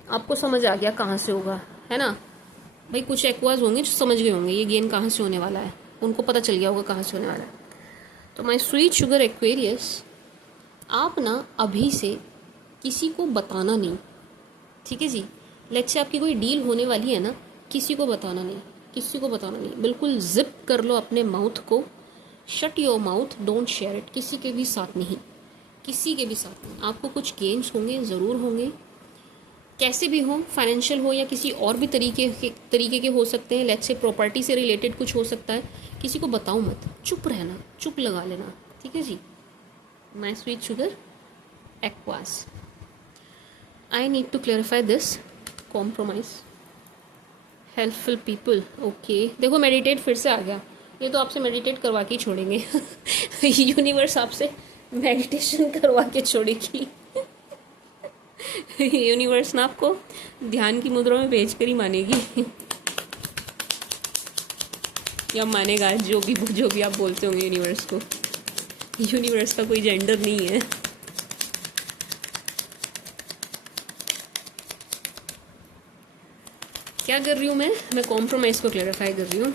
आपको समझ आ गया कहाँ से होगा, है ना भाई। कुछ एक्वास होंगे जो समझ गए होंगे ये गेन कहाँ से होने वाला है, उनको पता चल गया होगा कहाँ से होने वाला है। तो माय स्वीट शुगर एक्वेरियस, आप ना अभी से किसी को बताना नहीं, ठीक है जी। लेट्स से आपकी कोई डील होने वाली है ना, किसी को बताना नहीं, बिल्कुल जिप कर लो अपने माउथ को, shut your mouth, don't share it, किसी के भी साथ नहीं। आपको कुछ गेन्स होंगे, ज़रूर होंगे, कैसे भी हो, फाइनेंशियल हो या किसी और भी तरीके के हो सकते हैं। लेट्स से प्रॉपर्टी से रिलेटेड कुछ हो सकता है। किसी को बताओ मत, चुप रहना, चुप लगा लेना, ठीक है जी। My sweet sugar Aquas, I need to clarify this, compromise helpful people, okay. देखो मेडिटेट फिर से आ गया, ये तो आपसे मेडिटेट करवा के ही छोड़ेंगे यूनिवर्स आपसे मेडिटेशन करवा के छोड़ेगी यूनिवर्स ना आपको ध्यान की मुद्रा में भेज कर ही मानेगी। या मानेगा, जो भी आप बोलते होंगे यूनिवर्स को। यूनिवर्स का कोई जेंडर नहीं है। क्या कर रही हूँ मैं कॉम्प्रोमाइज़ को क्लैरिफाई कर रही हूँ।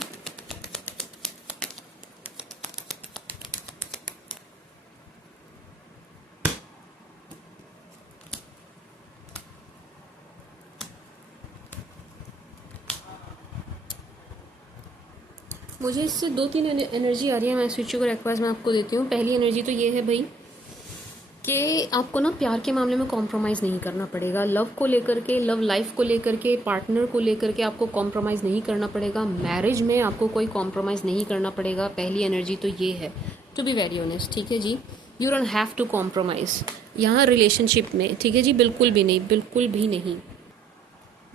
मुझे इससे 2-3 एनर्जी आ रही है। मैं स्विच को रिक्वेस्ट में आपको देती हूँ। पहली एनर्जी तो ये है भाई कि आपको ना प्यार के मामले में कॉम्प्रोमाइज़ नहीं करना पड़ेगा। लव को लेकर के, लव लाइफ को लेकर के, पार्टनर को लेकर के आपको कॉम्प्रोमाइज़ नहीं करना पड़ेगा। मैरिज में आपको कोई कॉम्प्रोमाइज़ नहीं करना पड़ेगा। पहली एनर्जी तो ये है, टू बी वेरी ऑनेस्ट, ठीक है जी। You don't have to compromise यहाँ रिलेशनशिप में, ठीक है जी, बिल्कुल भी नहीं, बिल्कुल भी नहीं।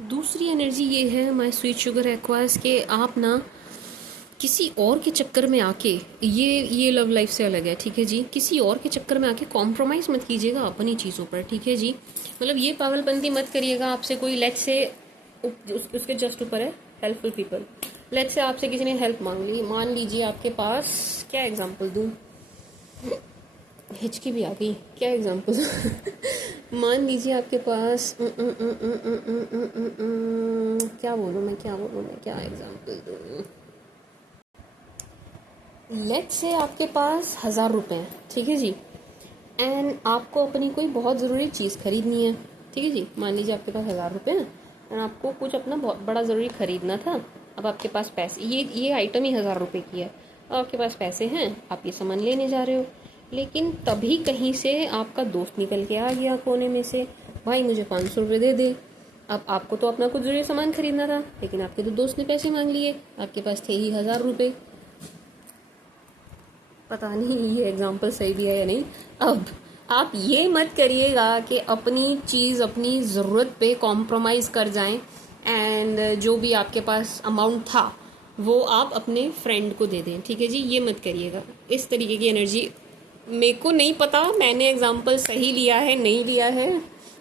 दूसरी एनर्जी ये है माय स्वीट शुगर एक्वास के आप ना किसी और के चक्कर में आके, ये लव लाइफ से अलग है, ठीक है जी। किसी और के चक्कर में आके कॉम्प्रोमाइज़ मत कीजिएगा अपनी चीज़ों पर, ठीक है जी। मतलब ये पागलपंती मत करिएगा। आपसे कोई लेट से उसके जस्ट ऊपर है हेल्पफुल पीपल। लेट से आपसे किसी ने हेल्प मांग ली, मान लीजिए आपके पास, क्या एग्जांपल दूँ, हिचकी भी आ गई, क्या एग्जांपल मान लीजिए आपके पास क्या बोलूँ मैं क्या एग्जांपल दूँ। लेट से आपके पास 1000 रुपये हैं, ठीक है जी, एंड आपको अपनी कोई बहुत ज़रूरी चीज़ खरीदनी है, ठीक है जी। मान लीजिए आपके पास 1000 रुपये हैं एंड आपको कुछ अपना बहुत बड़ा ज़रूरी खरीदना था। अब आपके पास पैसे, ये आइटम ही 1000 रुपये की है। अब आपके पास पैसे हैं, आप ये सामान लेने जा रहे हो, लेकिन तभी कहीं से आपका दोस्त निकल के आ गया कोने में से, भाई मुझे 500 रुपये दे दे। अब आपको तो अपना कुछ ज़रूरी सामान खरीदना था, लेकिन आपके तो दोस्त ने पैसे मांग लिए, आपके पास थे ही 1000 रुपये। पता नहीं ये एग्जांपल सही भी है या नहीं। अब आप ये मत करिएगा कि अपनी चीज़, अपनी ज़रूरत पे कॉम्प्रोमाइज़ कर जाएं एंड जो भी आपके पास अमाउंट था वो आप अपने फ्रेंड को दे दें, ठीक है जी। ये मत करिएगा। इस तरीके की एनर्जी, मेरे को नहीं पता मैंने एग्जांपल सही लिया है नहीं लिया है,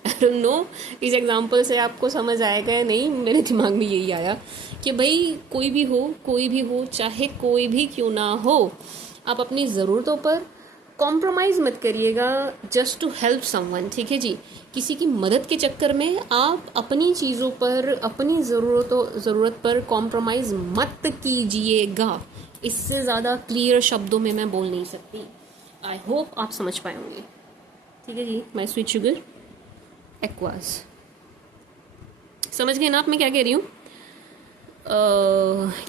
आई डोंट नो इस एग्जांपल से आपको समझ आएगा या नहीं। मेरे दिमाग में यही आया कि भाई कोई भी हो, चाहे कोई भी क्यों ना हो, आप अपनी ज़रूरतों पर कॉम्प्रोमाइज़ मत करिएगा जस्ट टू हेल्प समवन, ठीक है जी। किसी की मदद के चक्कर में आप अपनी चीज़ों पर, अपनी ज़रूरत पर कॉम्प्रोमाइज़ मत कीजिएगा। इससे ज़्यादा क्लियर शब्दों में मैं बोल नहीं सकती। आई होप आप समझ पाए होंगे, ठीक है जी। माय स्वीट शुगर एक्वास, समझ गए ना आप मैं क्या कह रही हूँ।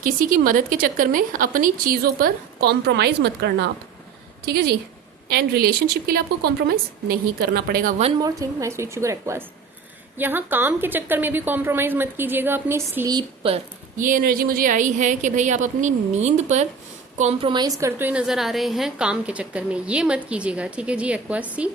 किसी की मदद के चक्कर में अपनी चीज़ों पर कॉम्प्रोमाइज़ मत करना आप, ठीक है जी। एंड रिलेशनशिप के लिए आपको कॉम्प्रोमाइज़ नहीं करना पड़ेगा। One more thing my sweet sugar aqueous, यहाँ काम के चक्कर में भी कॉम्प्रोमाइज़ मत कीजिएगा अपनी स्लीप पर। ये एनर्जी मुझे आई है कि भाई आप अपनी नींद पर कॉम्प्रोमाइज़ करते हुए नज़र आ रहे हैं काम के चक्कर में, ये मत कीजिएगा, ठीक है जी। एक्वास सी,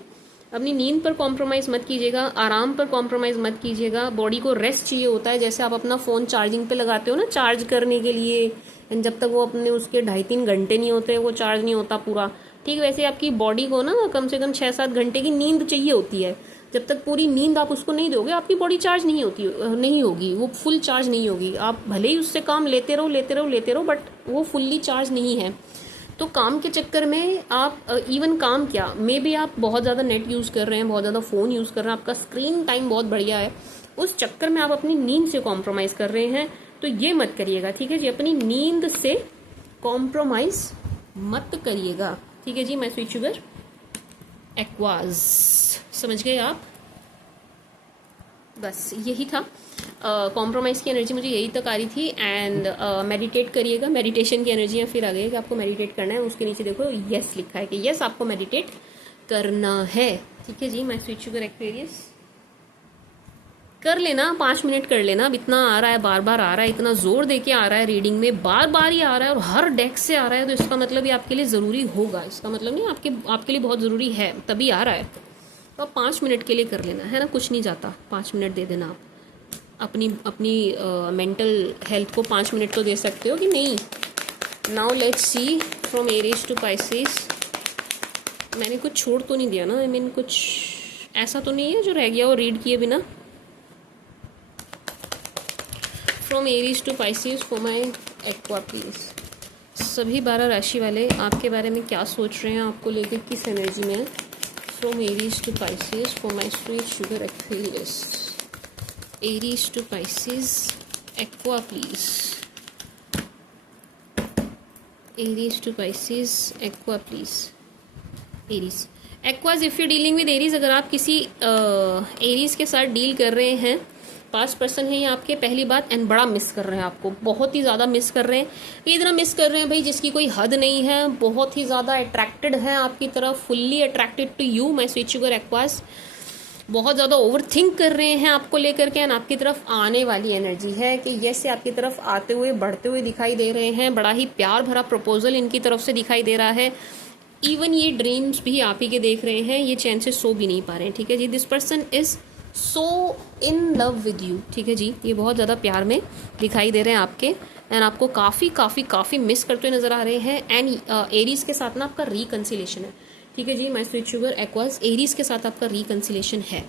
अपनी नींद पर कॉम्प्रोमाइज़ मत कीजिएगा, आराम पर कॉम्प्रोमाइज़ मत कीजिएगा। बॉडी को रेस्ट चाहिए होता है, जैसे आप अपना फ़ोन चार्जिंग पे लगाते हो ना चार्ज करने के लिए, जब तक वो अपने उसके 2.5-3 घंटे नहीं होते वो चार्ज नहीं होता पूरा, ठीक वैसे आपकी बॉडी को ना कम से कम 6-7 घंटे की नींद चाहिए होती है। जब तक पूरी नींद आप उसको नहीं दोगे आपकी बॉडी चार्ज नहीं होगी, वो फुल चार्ज नहीं होगी। आप भले ही उससे काम लेते रहो बट वो फुल्ली चार्ज नहीं है। तो काम के चक्कर में आप इवन काम क्या, मे बी आप बहुत ज़्यादा नेट यूज़ कर रहे हैं, बहुत ज़्यादा फ़ोन यूज़ कर रहे हैं, आपका स्क्रीन टाइम बहुत बढ़िया है, उस चक्कर में आप अपनी नींद से कॉम्प्रोमाइज़ कर रहे हैं, तो ये मत करिएगा, ठीक है जी। अपनी नींद से कॉम्प्रोमाइज़ मत करिएगा, ठीक है जी। माय स्वीट शुगर एक्वाज, समझ गए आप। बस यही था, कॉम्प्रोमाइज़ की एनर्जी मुझे यही तक आ रही थी। एंड मेडिटेट करिएगा, मेडिटेशन की एनर्जियाँ फिर आ गई कि आपको मेडिटेट करना है। उसके नीचे देखो यस लिखा है कि यस आपको मेडिटेट करना है, ठीक है जी। माय स्वीट शुगर एक्वेरियस, कर लेना, 5 मिनट कर लेना। अब इतना आ रहा है, बार बार आ रहा है, इतना जोर दे के आ रहा है, रीडिंग में बार बार ही आ रहा है और हर डेस्क से आ रहा है, तो इसका मतलब ये आपके लिए ज़रूरी होगा। इसका मतलब नहीं आपके लिए बहुत ज़रूरी है तभी आ रहा है। तो आप 5 मिनट के लिए कर लेना है ना, कुछ नहीं जाता, 5 मिनट दे देना आप। अपनी मेंटल हेल्थ को 5 मिनट तो दे सकते हो कि नहीं। Now let's see from Aries to Pisces, मैंने कुछ छोड़ तो नहीं दिया ना, आई मीन कुछ ऐसा तो नहीं है जो रह गया वो रीड किए बिना? From Aries to Pisces for my aqua please. सभी 12 राशि वाले आपके बारे में क्या सोच रहे हैं, आपको लेकर किस एनर्जी में है? From Aries to Pisces for my sweet sugar Aquarius. Aries to Pisces Aqua please. Aries to Pisces Aqua please. Aries Aquas, if you dealing with Aries, अगर आप किसी एरीज के साथ डील कर रहे हैं, पास्ट पर्सन है ये आपके, पहली बात, एंड बड़ा मिस कर रहे हैं आपको, बहुत ही ज़्यादा मिस कर रहे हैं। इतना मिस कर रहे हैं भाई जिसकी कोई हद नहीं है, बहुत ही ज़्यादा अट्रैक्टेड है आपकी तरफ, fully attracted to you my sweet sugar aquas. बहुत ज़्यादा ओवर थिंक कर रहे हैं आपको लेकर के, एंड आपकी तरफ आने वाली एनर्जी है कि जैसे आपकी तरफ आते हुए बढ़ते हुए दिखाई दे रहे हैं। बड़ा ही प्यार भरा प्रपोजल इनकी तरफ से दिखाई दे रहा है। इवन ये ड्रीम्स भी आप ही के देख रहे हैं, ये चैन से सो भी नहीं पा रहे हैं, ठीक है जी। This person is so in love with you, ठीक है जी। ये बहुत ज़्यादा प्यार में दिखाई दे रहे हैं आपके, एंड आपको काफ़ी काफ़ी काफ़ी मिस करते हुए नजर आ रहे हैं। एंड एरीज के साथ ना आपका रिकन्सिलेशन है, ठीक है जी। My sweet sugar Aquas, Aries के साथ आपका रिकन्सिलेशन है।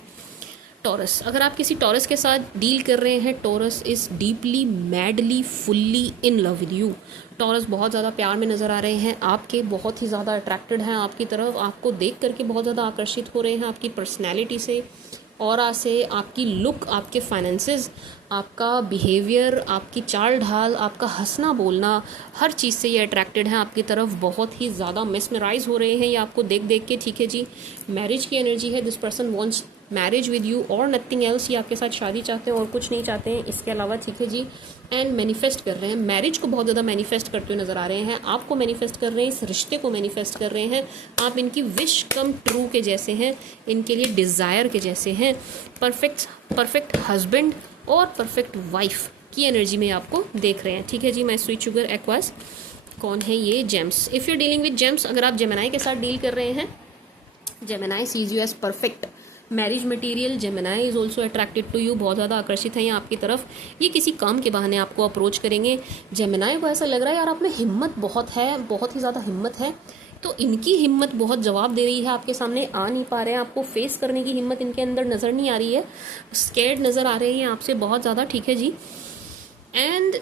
टॉरस, अगर आप किसी टॉरस के साथ डील कर रहे हैं, taurus is deeply madly fully in love with you. Taurus बहुत ज़्यादा प्यार में नज़र आ रहे हैं आपके, बहुत ही ज़्यादा अट्रैक्टेड हैं आपकी तरफ, आपको देख करके बहुत ज़्यादा आकर्षित हो रहे हैं आपकी पर्सनैलिटी से, ऑरा से, आपकी लुक, आपके फाइनेंसेस, आपका बिहेवियर, आपकी चाल ढाल, आपका हंसना बोलना, हर चीज़ से ये अट्रैक्टेड हैं आपकी तरफ, बहुत ही ज़्यादा मिसमराइज हो रहे हैं ये आपको देख देख के, ठीक है जी। मैरिज की एनर्जी है, this person wants marriage with you और नथिंग एल्स। ये आपके साथ शादी चाहते हैं और कुछ नहीं चाहते हैं इसके अलावा, ठीक है जी। एंड मैनिफेस्ट कर रहे हैं, मैरिज को बहुत ज़्यादा मैनिफेस्ट करते हुए नजर आ रहे हैं, आपको मैनिफेस्ट कर रहे हैं, इस रिश्ते को मैनिफेस्ट कर रहे हैं। आप इनकी विश कम ट्रू के जैसे हैं, इनके लिए डिज़ायर के जैसे हैं। परफेक्ट हस्बैंड और परफेक्ट वाइफ की एनर्जी में आपको देख रहे हैं, ठीक है जी। मैं स्वीट शुगर एक्वास, कौन है ये? Gems. If you dealing with gems, अगर आप जेमिनाई के साथ डील कर रहे हैं, Gemini sees you as perfect marriage material. Gemini is also attracted to you, बहुत ज़्यादा आकर्षित है ये आपकी तरफ। ये किसी काम के बहाने आपको अप्रोच करेंगे। जेमिनाई को ऐसा लग रहा है यार आप में हिम्मत बहुत है, बहुत ही ज़्यादा हिम्मत है, तो इनकी हिम्मत बहुत जवाब दे रही है, आपके सामने आ नहीं पा रहे हैं, आपको फेस करने की हिम्मत इनके अंदर नज़र नहीं आ रही है, स्कैर्ड नज़र आ रहे हैं आपसे बहुत ज़्यादा, ठीक है जी। एंड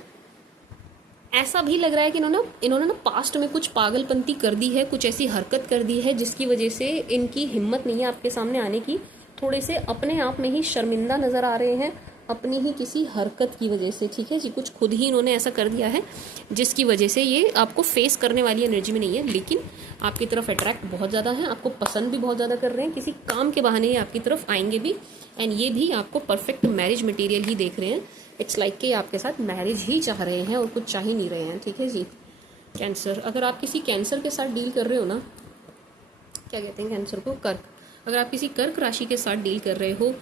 ऐसा भी लग रहा है कि इन्होंने ना पास्ट में कुछ पागलपंती कर दी है, कुछ ऐसी हरकत कर दी है जिसकी वजह से इनकी हिम्मत नहीं है आपके सामने आने की। थोड़े से अपने आप में ही शर्मिंदा नज़र आ रहे हैं अपनी ही किसी हरकत की वजह से, ठीक है जी। कुछ खुद ही इन्होंने ऐसा कर दिया है जिसकी वजह से ये आपको फेस करने वाली एनर्जी में नहीं है, लेकिन आपकी तरफ अट्रैक्ट बहुत ज़्यादा है, आपको पसंद भी बहुत ज़्यादा कर रहे हैं, किसी काम के बहाने ये आपकी तरफ आएंगे भी। एंड ये भी आपको परफेक्ट मैरिज मटेरियल ही देख रहे हैं। इट्स लाइक कि आपके साथ मैरिज ही चाह रहे हैं और कुछ चाह ही नहीं रहे हैं, ठीक है जी। कैंसर, अगर आप किसी कैंसर के साथ डील कर रहे हो ना, क्या कहते हैं कैंसर को? कर्क। अगर आप किसी कर्क राशि के साथ डील कर रहे हो,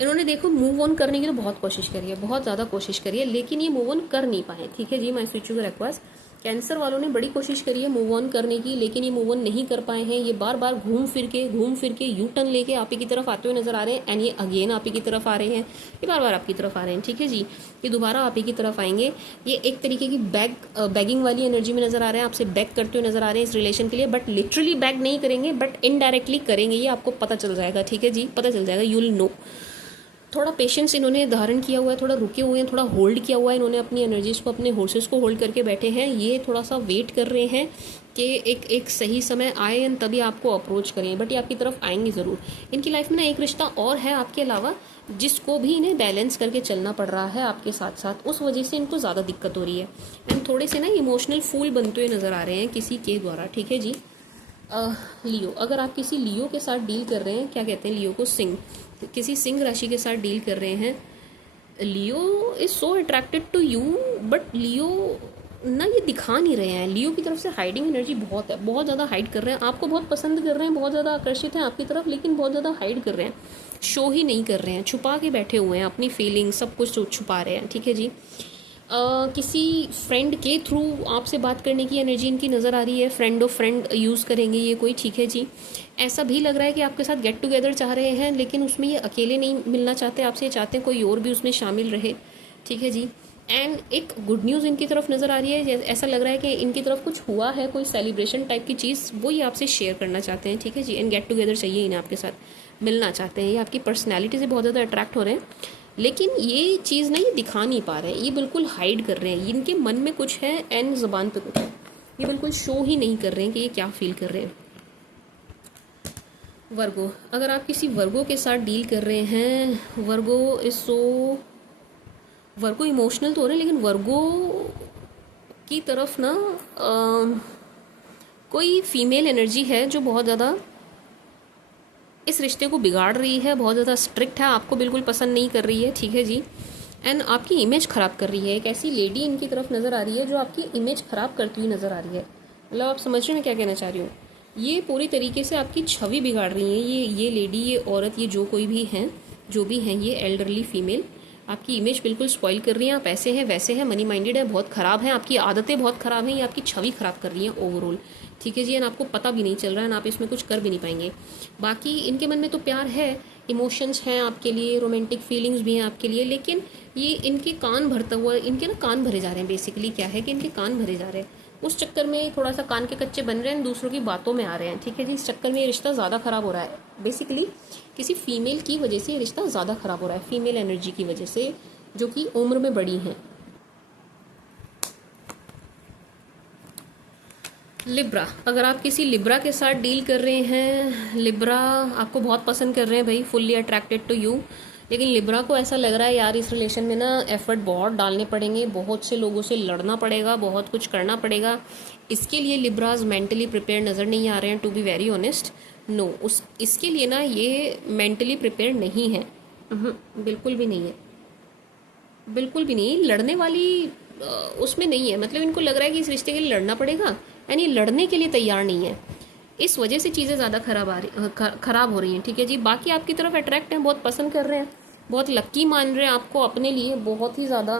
इन्होंने देखो मूव ऑन करने की तो बहुत कोशिश करी है, बहुत ज़्यादा कोशिश करी है, लेकिन ये मूव ऑन कर नहीं पाए, ठीक है जी। My sweet sugar Aquas, cancer वालों ने बड़ी कोशिश करी है मूव ऑन करने की, लेकिन ये मूव ऑन नहीं कर पाए हैं। ये बार बार घूम फिर के यू टर्न लेके आप ही की तरफ आते हुए नजर आ रहे हैं, एंड ये अगेन आप ही की तरफ आ रहे हैं, ये बार बार आपकी तरफ आ रहे हैं, ठीक है जी। ये दोबारा आप ही की तरफ आएंगे। ये एक तरीके की बैगिंग वाली एनर्जी में नजर आ रहे हैं, आपसे बैग करते हुए नजर आ रहे हैं इस रिलेशन के लिए, बट लिटरली बैग नहीं करेंगे, बट इनडायरेक्टली करेंगे, ये आपको पता चल जाएगा, ठीक है जी। पता चल जाएगा, यू विल नो। थोड़ा पेशेंस इन्होंने धारण किया हुआ है, थोड़ा रुके हुए हैं, थोड़ा होल्ड किया हुआ है इन्होंने अपनी एनर्जीज को, अपने हॉर्सेस को होल्ड करके बैठे हैं। ये थोड़ा सा वेट कर रहे हैं कि एक सही समय आए एंड तभी आपको अप्रोच करें, बट ये आपकी तरफ आएंगे ज़रूर। इनकी लाइफ में ना एक रिश्ता और है आपके अलावा, जिसको भी इन्हें बैलेंस करके चलना पड़ रहा है आपके साथ साथ, उस वजह से इनको ज़्यादा दिक्कत हो रही है। एंड थोड़े से ना इमोशनल फूल बनते हुए नज़र आ रहे हैं किसी के द्वारा, ठीक है जी। लियो, अगर आप किसी लियो के साथ डील कर रहे हैं, क्या कहते हैं लियो को? सिंह। किसी सिंह राशि के साथ डील कर रहे हैं, Leo is so attracted to you, but Leo ना ये दिखा नहीं रहे हैं। लियो की तरफ से हाइडिंग एनर्जी बहुत है, बहुत ज़्यादा हाइड कर रहे हैं, आपको बहुत पसंद कर रहे हैं, बहुत ज़्यादा आकर्षित हैं आपकी तरफ, लेकिन बहुत ज़्यादा हाइड कर रहे हैं, शो ही नहीं कर रहे हैं, छुपा के बैठे हुए हैं, अपनी फीलिंग सब कुछ छुपा रहे हैं, ठीक है जी। किसी फ्रेंड के थ्रू आपसे बात करने की एनर्जी इनकी नज़र आ रही है, फ्रेंड ऑफ फ्रेंड यूज़ करेंगे ये कोई, ठीक है जी। ऐसा भी लग रहा है कि आपके साथ गेट टुगेदर चाह रहे हैं, लेकिन उसमें ये अकेले नहीं मिलना चाहते आपसे, चाहते हैं कोई और भी उसमें शामिल रहे, ठीक है जी। एंड एक गुड न्यूज़ इनकी तरफ नज़र आ रही है, ऐसा लग रहा है कि इनकी तरफ कुछ हुआ है, कोई सेलिब्रेशन टाइप की चीज़, वो ये आपसे शेयर करना चाहते हैं, ठीक है जी। एंड गेट टुगेदर चाहिए इन्हें आपके साथ। मिलना चाहते हैं, ये आपकी पर्सनैलिटी से बहुत ज़्यादा अट्रैक्ट हो रहे हैं, लेकिन ये चीज़ ना ये दिखा नहीं पा रहे हैं, ये बिल्कुल हाइड कर रहे हैं, इनके मन में कुछ है एंड ज़बान पे कुछ है, ये बिल्कुल शो ही नहीं कर रहे हैं कि ये क्या फील कर रहे हैं। वर्गो, अगर आप किसी वर्गो के साथ डील कर रहे हैं, वर्गो इमोशनल तो हो रहे हैं, लेकिन वर्गो की तरफ ना कोई फीमेल एनर्जी है जो बहुत ज़्यादा इस रिश्ते को बिगाड़ रही है, बहुत ज़्यादा स्ट्रिक्ट है, आपको बिल्कुल पसंद नहीं कर रही है, ठीक है जी, एंड आपकी इमेज ख़राब कर रही है। एक ऐसी लेडी इनकी तरफ नज़र आ रही है जो आपकी इमेज ख़राब करती हुई नज़र आ रही है। मतलब आप समझ रहे हैं मैं क्या कहना चाह रही हूँ, ये पूरी तरीके से आपकी छवि बिगाड़ रही है, ये लेडी, ये औरत, ये जो कोई भी हैं, जो भी हैं, ये एल्डरली फीमेल आपकी इमेज बिल्कुल स्पॉइल कर रही हैं। आप ऐसे हैं, वैसे हैं, मनी माइंडेड है, बहुत ख़राब हैं, आपकी आदतें बहुत ख़राब हैं, ये आपकी छवि ख़राब कर रही हैं ओवरऑल, ठीक है जी, एंड आपको पता भी नहीं चल रहा है, आप इसमें कुछ कर भी नहीं पाएंगे। बाकी इनके मन में तो प्यार है, इमोशंस हैं आपके लिए, रोमांटिक फीलिंग्स भी हैं आपके लिए, लेकिन ये इनके कान भरता हुआ, इनके ना कान भरे जा रहे हैं। बेसिकली क्या है कि इनके कान भरे जा रहे हैं, उस चक्कर में थोड़ा सा कान के कच्चे बन रहे हैं, दूसरों की बातों में आ रहे हैं, ठीक है जी, इस चक्कर में ये रिश्ता ज़्यादा ख़राब हो रहा है। बेसिकली किसी फीमेल की वजह से ये रिश्ता ज़्यादा ख़राब हो रहा है, फीमेल एनर्जी की वजह से, जो कि उम्र में बड़ी हैं। लिब्रा, अगर आप किसी लिब्रा के साथ डील कर रहे हैं, लिब्रा आपको बहुत पसंद कर रहे हैं भाई, फुल्ली अट्रैक्टेड टू यू, लेकिन लिब्रा को ऐसा लग रहा है यार इस रिलेशन में ना एफर्ट बहुत डालने पड़ेंगे, बहुत से लोगों से लड़ना पड़ेगा, बहुत कुछ करना पड़ेगा। इसके लिए लिब्राज मेंटली प्रिपेयर नज़र नहीं आ रहे हैं, to be very honest. No, इसके लिए ना ये मेंटली प्रिपेयर नहीं है, बिल्कुल भी नहीं है, बिल्कुल भी नहीं, लड़ने वाली उसमें नहीं है। मतलब इनको लग रहा है कि इस रिश्ते के लिए लड़ना पड़ेगा, यानी लड़ने के लिए तैयार नहीं है, इस वजह से चीज़ें ज़्यादा खराब हो रही हैं, ठीक है जी। बाकी आपकी तरफ अट्रैक्ट हैं, बहुत पसंद कर रहे हैं, बहुत लक्की मान रहे हैं आपको अपने लिए बहुत ही ज़्यादा,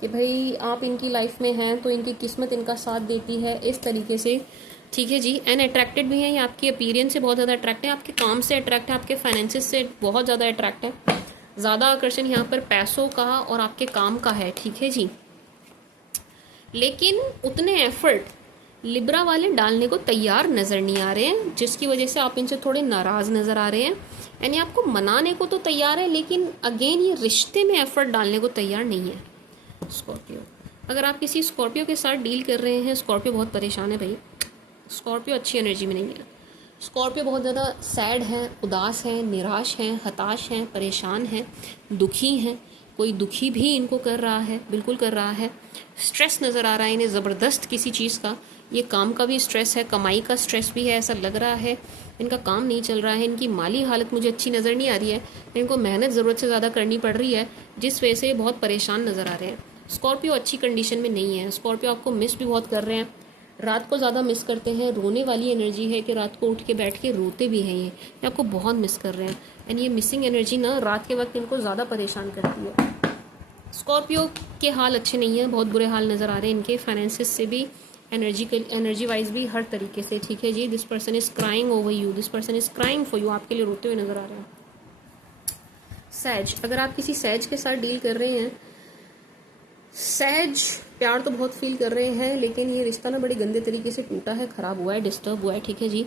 कि भाई आप इनकी लाइफ में हैं तो इनकी किस्मत इनका साथ देती है, इस तरीके से, ठीक है जी। एंड अट्रैक्टेड भी हैं, ये आपकी अपीयरेंस से बहुत ज़्यादा अट्रैक्ट है, आपके काम से अट्रैक्ट है, आपके फाइनेंसिस से बहुत ज़्यादा अट्रैक्ट है। ज़्यादा आकर्षण यहाँ पर पैसों का और आपके काम का है, ठीक है जी। लेकिन उतने एफर्ट लिब्रा वाले डालने को तैयार नज़र नहीं आ रहे हैं, जिसकी वजह से आप इनसे थोड़े नाराज़ नज़र आ रहे हैं। यानी आपको मनाने को तो तैयार है, लेकिन अगेन ये रिश्ते में एफर्ट डालने को तैयार नहीं है। स्कॉर्पियो, अगर आप किसी स्कॉर्पियो के साथ डील कर रहे हैं, स्कॉर्पियो बहुत परेशान है भाई, स्कॉर्पियो अच्छी एनर्जी में नहीं है, स्कॉर्पियो बहुत ज़्यादा सैड है, उदास है, निराश है, हताश है, परेशान है, दुखी हैं, कोई दुखी भी इनको कर रहा है, बिल्कुल कर रहा है। स्ट्रेस नज़र आ रहा है इन्हें ज़बरदस्त किसी चीज़ का, ये काम का भी स्ट्रेस है, कमाई का स्ट्रेस भी है, ऐसा लग रहा है इनका काम नहीं चल रहा है, इनकी माली हालत मुझे अच्छी नज़र नहीं आ रही है, इनको मेहनत ज़रूरत से ज़्यादा करनी पड़ रही है, जिस वजह से बहुत परेशान नज़र आ रहे हैं। स्कॉर्पियो अच्छी कंडीशन में नहीं है, स्कॉर्पियो आपको मिस भी बहुत कर रहे हैं, रात को ज़्यादा मिस करते हैं, रोने वाली एनर्जी है कि रात को उठ के बैठ के रोते भी हैं, ये आपको बहुत मिस कर रहे हैं। एंड ये मिसिंग एनर्जी ना रात के वक्त इनको ज़्यादा परेशान करती है। स्कॉर्पियो के हाल अच्छे नहीं हैं, बहुत बुरे हाल नज़र आ रहे हैं इनके, फाइनेंसिस से भी, एनर्जी वाइज भी, हर तरीके से, ठीक है जी। This person is crying over you, this person is crying for you, आपके लिए रोते हुए नज़र आ रहे हैं। सैज, अगर आप किसी सैज के साथ डील कर रहे हैं, सैज प्यार तो बहुत फील कर रहे हैं, लेकिन ये रिश्ता ना बड़े गंदे तरीके से टूटा है, ख़राब हुआ है, डिस्टर्ब हुआ है, ठीक है जी।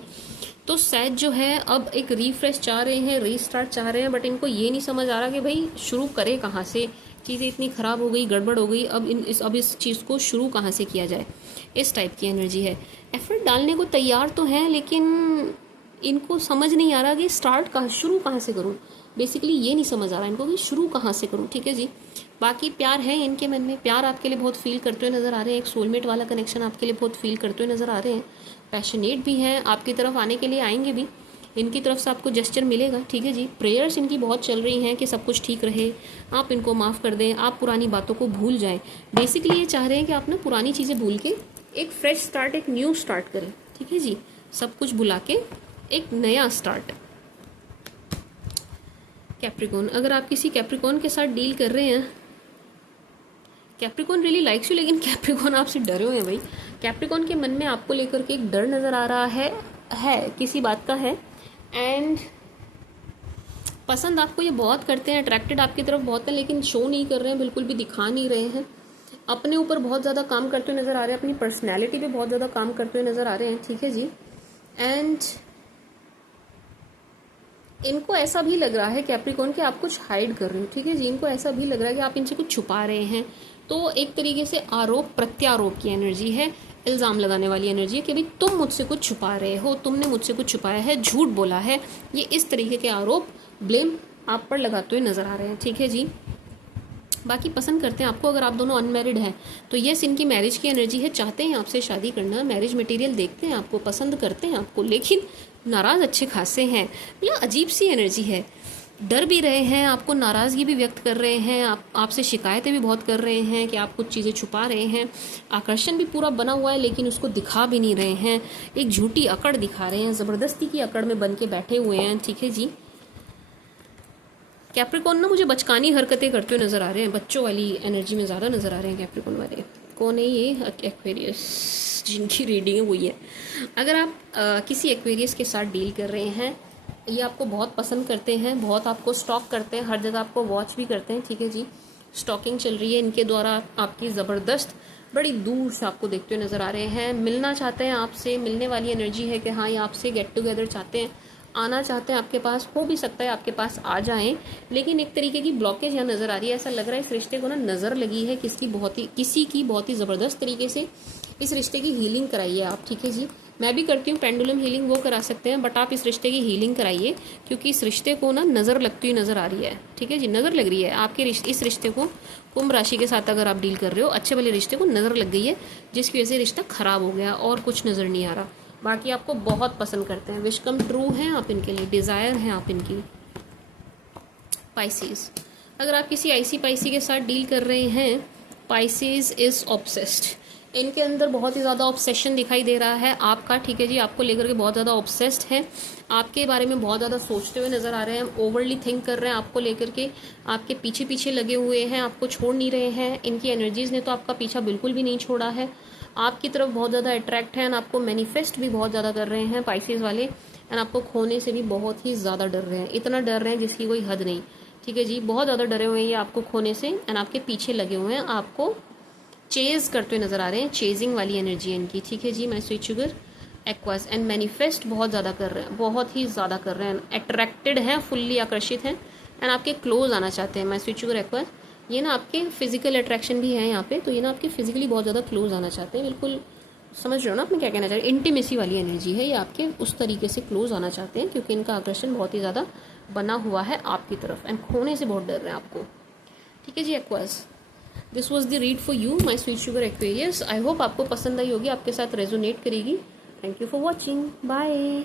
तो सैज जो है अब एक रीफ्रेश चाह रहे हैं, रीस्टार्ट चाह रहे हैं, बट इनको ये नहीं समझ आ रहा कि भाई शुरू करें कहाँ से, चीज़ें इतनी ख़राब हो गई, गड़बड़ हो गई, अब इस चीज़ को शुरू कहाँ से किया जाए, इस टाइप की एनर्जी है। एफर्ट डालने को तैयार तो हैं, लेकिन इनको समझ नहीं आ रहा कि शुरू कहाँ से करूँ, बेसिकली ये नहीं समझ आ रहा इनको कि शुरू कहाँ से करूँ, ठीक है जी। बाकी प्यार है इनके मन में, प्यार आपके लिए बहुत फील करते हुए नज़र आ रहे हैं, एक सोलमेट वाला कनेक्शन आपके लिए बहुत फील करते हुए नज़र आ रहे हैं, पैशनेट भी हैं, आपकी तरफ आने के लिए आएंगे भी, इनकी तरफ से आपको जेस्चर मिलेगा, ठीक है जी। प्रेयर्स इनकी बहुत चल रही हैं कि सब कुछ ठीक रहे, आप इनको माफ़ कर दें, आप पुरानी बातों को भूल जाएं। बेसिकली ये चाह रहे हैं कि आप ना पुरानी चीज़ें भूल के एक फ्रेश स्टार्ट, एक न्यू स्टार्ट करें, ठीक है जी, सब कुछ भुला के एक नया स्टार्ट। कैप्रिकॉन, अगर आप किसी कैप्रिकॉन के साथ डील कर रहे हैं, कैप्रिकॉन रियली लाइक्स यू, लेकिन कैप्रिकॉन आपसे डरे हुए हैं भाई। कैप्रिकॉन के मन में आपको लेकर के एक डर नज़र आ रहा है किसी बात का है, एंड पसंद आपको ये बहुत करते हैं, अट्रैक्टेड आपकी तरफ बहुत है, लेकिन शो नहीं कर रहे हैं, बिल्कुल भी दिखा नहीं रहे हैं, अपने ऊपर बहुत ज़्यादा काम करते हुए नज़र आ रहे हैं, अपनी पर्सनैलिटी पे बहुत ज़्यादा काम करते हुए नज़र आ रहे हैं, ठीक है जी। एंड इनको ऐसा भी लग रहा है कैप्रिकॉर्न कि आप कुछ हाइड कर रहे हो, ठीक है जी। इनको ऐसा भी लग रहा है कि आप इनसे कुछ छुपा रहे हैं। तो एक तरीके से आरोप प्रत्यारोप की एनर्जी है, इल्ज़ाम लगाने वाली एनर्जी है कि भाई तुम मुझसे कुछ छुपा रहे हो, तुमने मुझसे कुछ छुपाया है, झूठ बोला है। ये इस तरीके के आरोप, ब्लेम आप पर लगाते हुए नजर आ रहे हैं, ठीक है जी। बाकी पसंद करते हैं आपको, अगर आप दोनों अनमैरिड हैं तो यस इनकी मैरिज की एनर्जी है, चाहते हैं आपसे शादी करना, मैरिज मटेरियल देखते हैं आपको, पसंद करते हैं आपको, लेकिन नाराज़ अच्छे खासे हैं। मतलब अजीब सी एनर्जी है, डर भी रहे हैं, आपको नाराज़गी भी व्यक्त कर रहे हैं, आपसे शिकायतें भी बहुत कर रहे हैं कि आप कुछ चीज़ें छुपा रहे हैं। आकर्षण भी पूरा बना हुआ है लेकिन उसको दिखा भी नहीं रहे हैं, एक झूठी अकड़ दिखा रहे हैं, ज़बरदस्ती की अकड़ में बन के बैठे हुए हैं, ठीक है जी। कैप्रिकॉर्न ना मुझे बचकानी हरकतें करते हुए नज़र आ रहे हैं, बच्चों वाली एनर्जी में ज़्यादा नज़र आ रहे हैं कैप्रिकॉर्न वाले। कौन है ये? एक्वेरियस, जिनकी रीडिंग है वही है। अगर आप किसी एक्वेरियस के साथ डील कर रहे हैं, ये आपको बहुत पसंद करते हैं, बहुत आपको स्टॉक करते हैं, हर जगह आपको वॉच भी करते हैं, ठीक है जी। स्टॉकिंग चल रही है इनके द्वारा आपकी ज़बरदस्त, बड़ी दूर से आपको देखते हुए नज़र आ रहे हैं, मिलना चाहते हैं आपसे, मिलने वाली एनर्जी है कि हाँ ये आपसे गेट टुगेदर चाहते हैं, आना चाहते हैं आपके पास, हो भी सकता है आपके पास आ जाएं, लेकिन एक तरीके की ब्लॉकेज यहाँ नज़र आ रही है। ऐसा लग रहा है इस रिश्ते को ना नज़र लगी है किसी की बहुत ही ज़बरदस्त तरीके से। इस रिश्ते की हीलिंग कराइए आप, ठीक है जी। मैं भी करती हूँ पेंडुलम हीलिंग, वो करा सकते हैं, बट आप इस रिश्ते की हीलिंग कराइए क्योंकि इस रिश्ते को ना नज़र लगती हुई नज़र आ रही है, ठीक है जी। नज़र लग रही है आपके इस रिश्ते को, कुंभ राशि के साथ अगर आप डील कर रहे हो, अच्छे वाले रिश्ते को नज़र लग गई है जिसकी वजह से रिश्ता ख़राब हो गया और कुछ नज़र नहीं आ रहा। बाकी आपको बहुत पसंद करते हैं, विश कम ट्रू हैं आप इनके लिए, डिज़ायर हैं आप इनकी। पाइसेस, अगर आप किसी आईसी पाइसी के साथ डील कर रहे हैं, पाइसेस इज़ ऑब्सेस्ड, इनके अंदर बहुत ही ज़्यादा ऑब्सेशन दिखाई दे रहा है आपका, ठीक है जी। आपको लेकर के बहुत ज़्यादा ऑब्सेस्ड हैं, आपके बारे में बहुत ज़्यादा सोचते हुए नज़र आ रहे हैं, ओवरली थिंक कर रहे हैं आपको लेकर के, आपके पीछे पीछे लगे हुए हैं, आपको छोड़ नहीं रहे हैं। इनकी एनर्जीज़ ने तो आपका पीछा बिल्कुल भी नहीं छोड़ा है, आपकी तरफ बहुत ज़्यादा अट्रैक्ट हैं, आपको मैनिफेस्ट भी बहुत ज़्यादा कर रहे हैं पाइसेस वाले, एंड आपको खोने से भी बहुत ही ज़्यादा डर रहे हैं, इतना डर रहे हैं जिसकी कोई हद नहीं, ठीक है जी। बहुत ज़्यादा डरे हुए हैं ये आपको खोने से, एंड आपके पीछे लगे हुए हैं, आपको चेज करते हुए नजर आ रहे हैं, चेजिंग वाली एनर्जी है इनकी, ठीक है जी। My sweet sugar aqueous, and manifest बहुत ज़्यादा कर रहे हैं, बहुत ही ज़्यादा कर रहे हैं, अट्रैक्टेड हैं, फुल्ली आकर्षित हैं, एंड आपके क्लोज आना चाहते हैं। माय स्वीट शुगर एक्वास, ये ना आपके फिजिकल अट्रैक्शन भी है यहाँ पे, तो ये ना आपके फिजिकली बहुत ज़्यादा क्लोज आना चाहते हैं, बिल्कुल समझ रहे हो ना आप मैं क्या कहना चाह रही हूँ। इंटीमेसी वाली एनर्जी है ये, आपके उस तरीके से क्लोज आना चाहते हैं क्योंकि इनका आकर्षण बहुत ही ज़्यादा बना हुआ है आपकी तरफ, एंड खोने से बहुत डर रहे हैं आपको, ठीक है जी Aquas. This was the read for you my sweet sugar Aquarius. I hope आपको पसंद आई होगी, आपके साथ रेजोनेट करेगी। Thank you for watching, bye.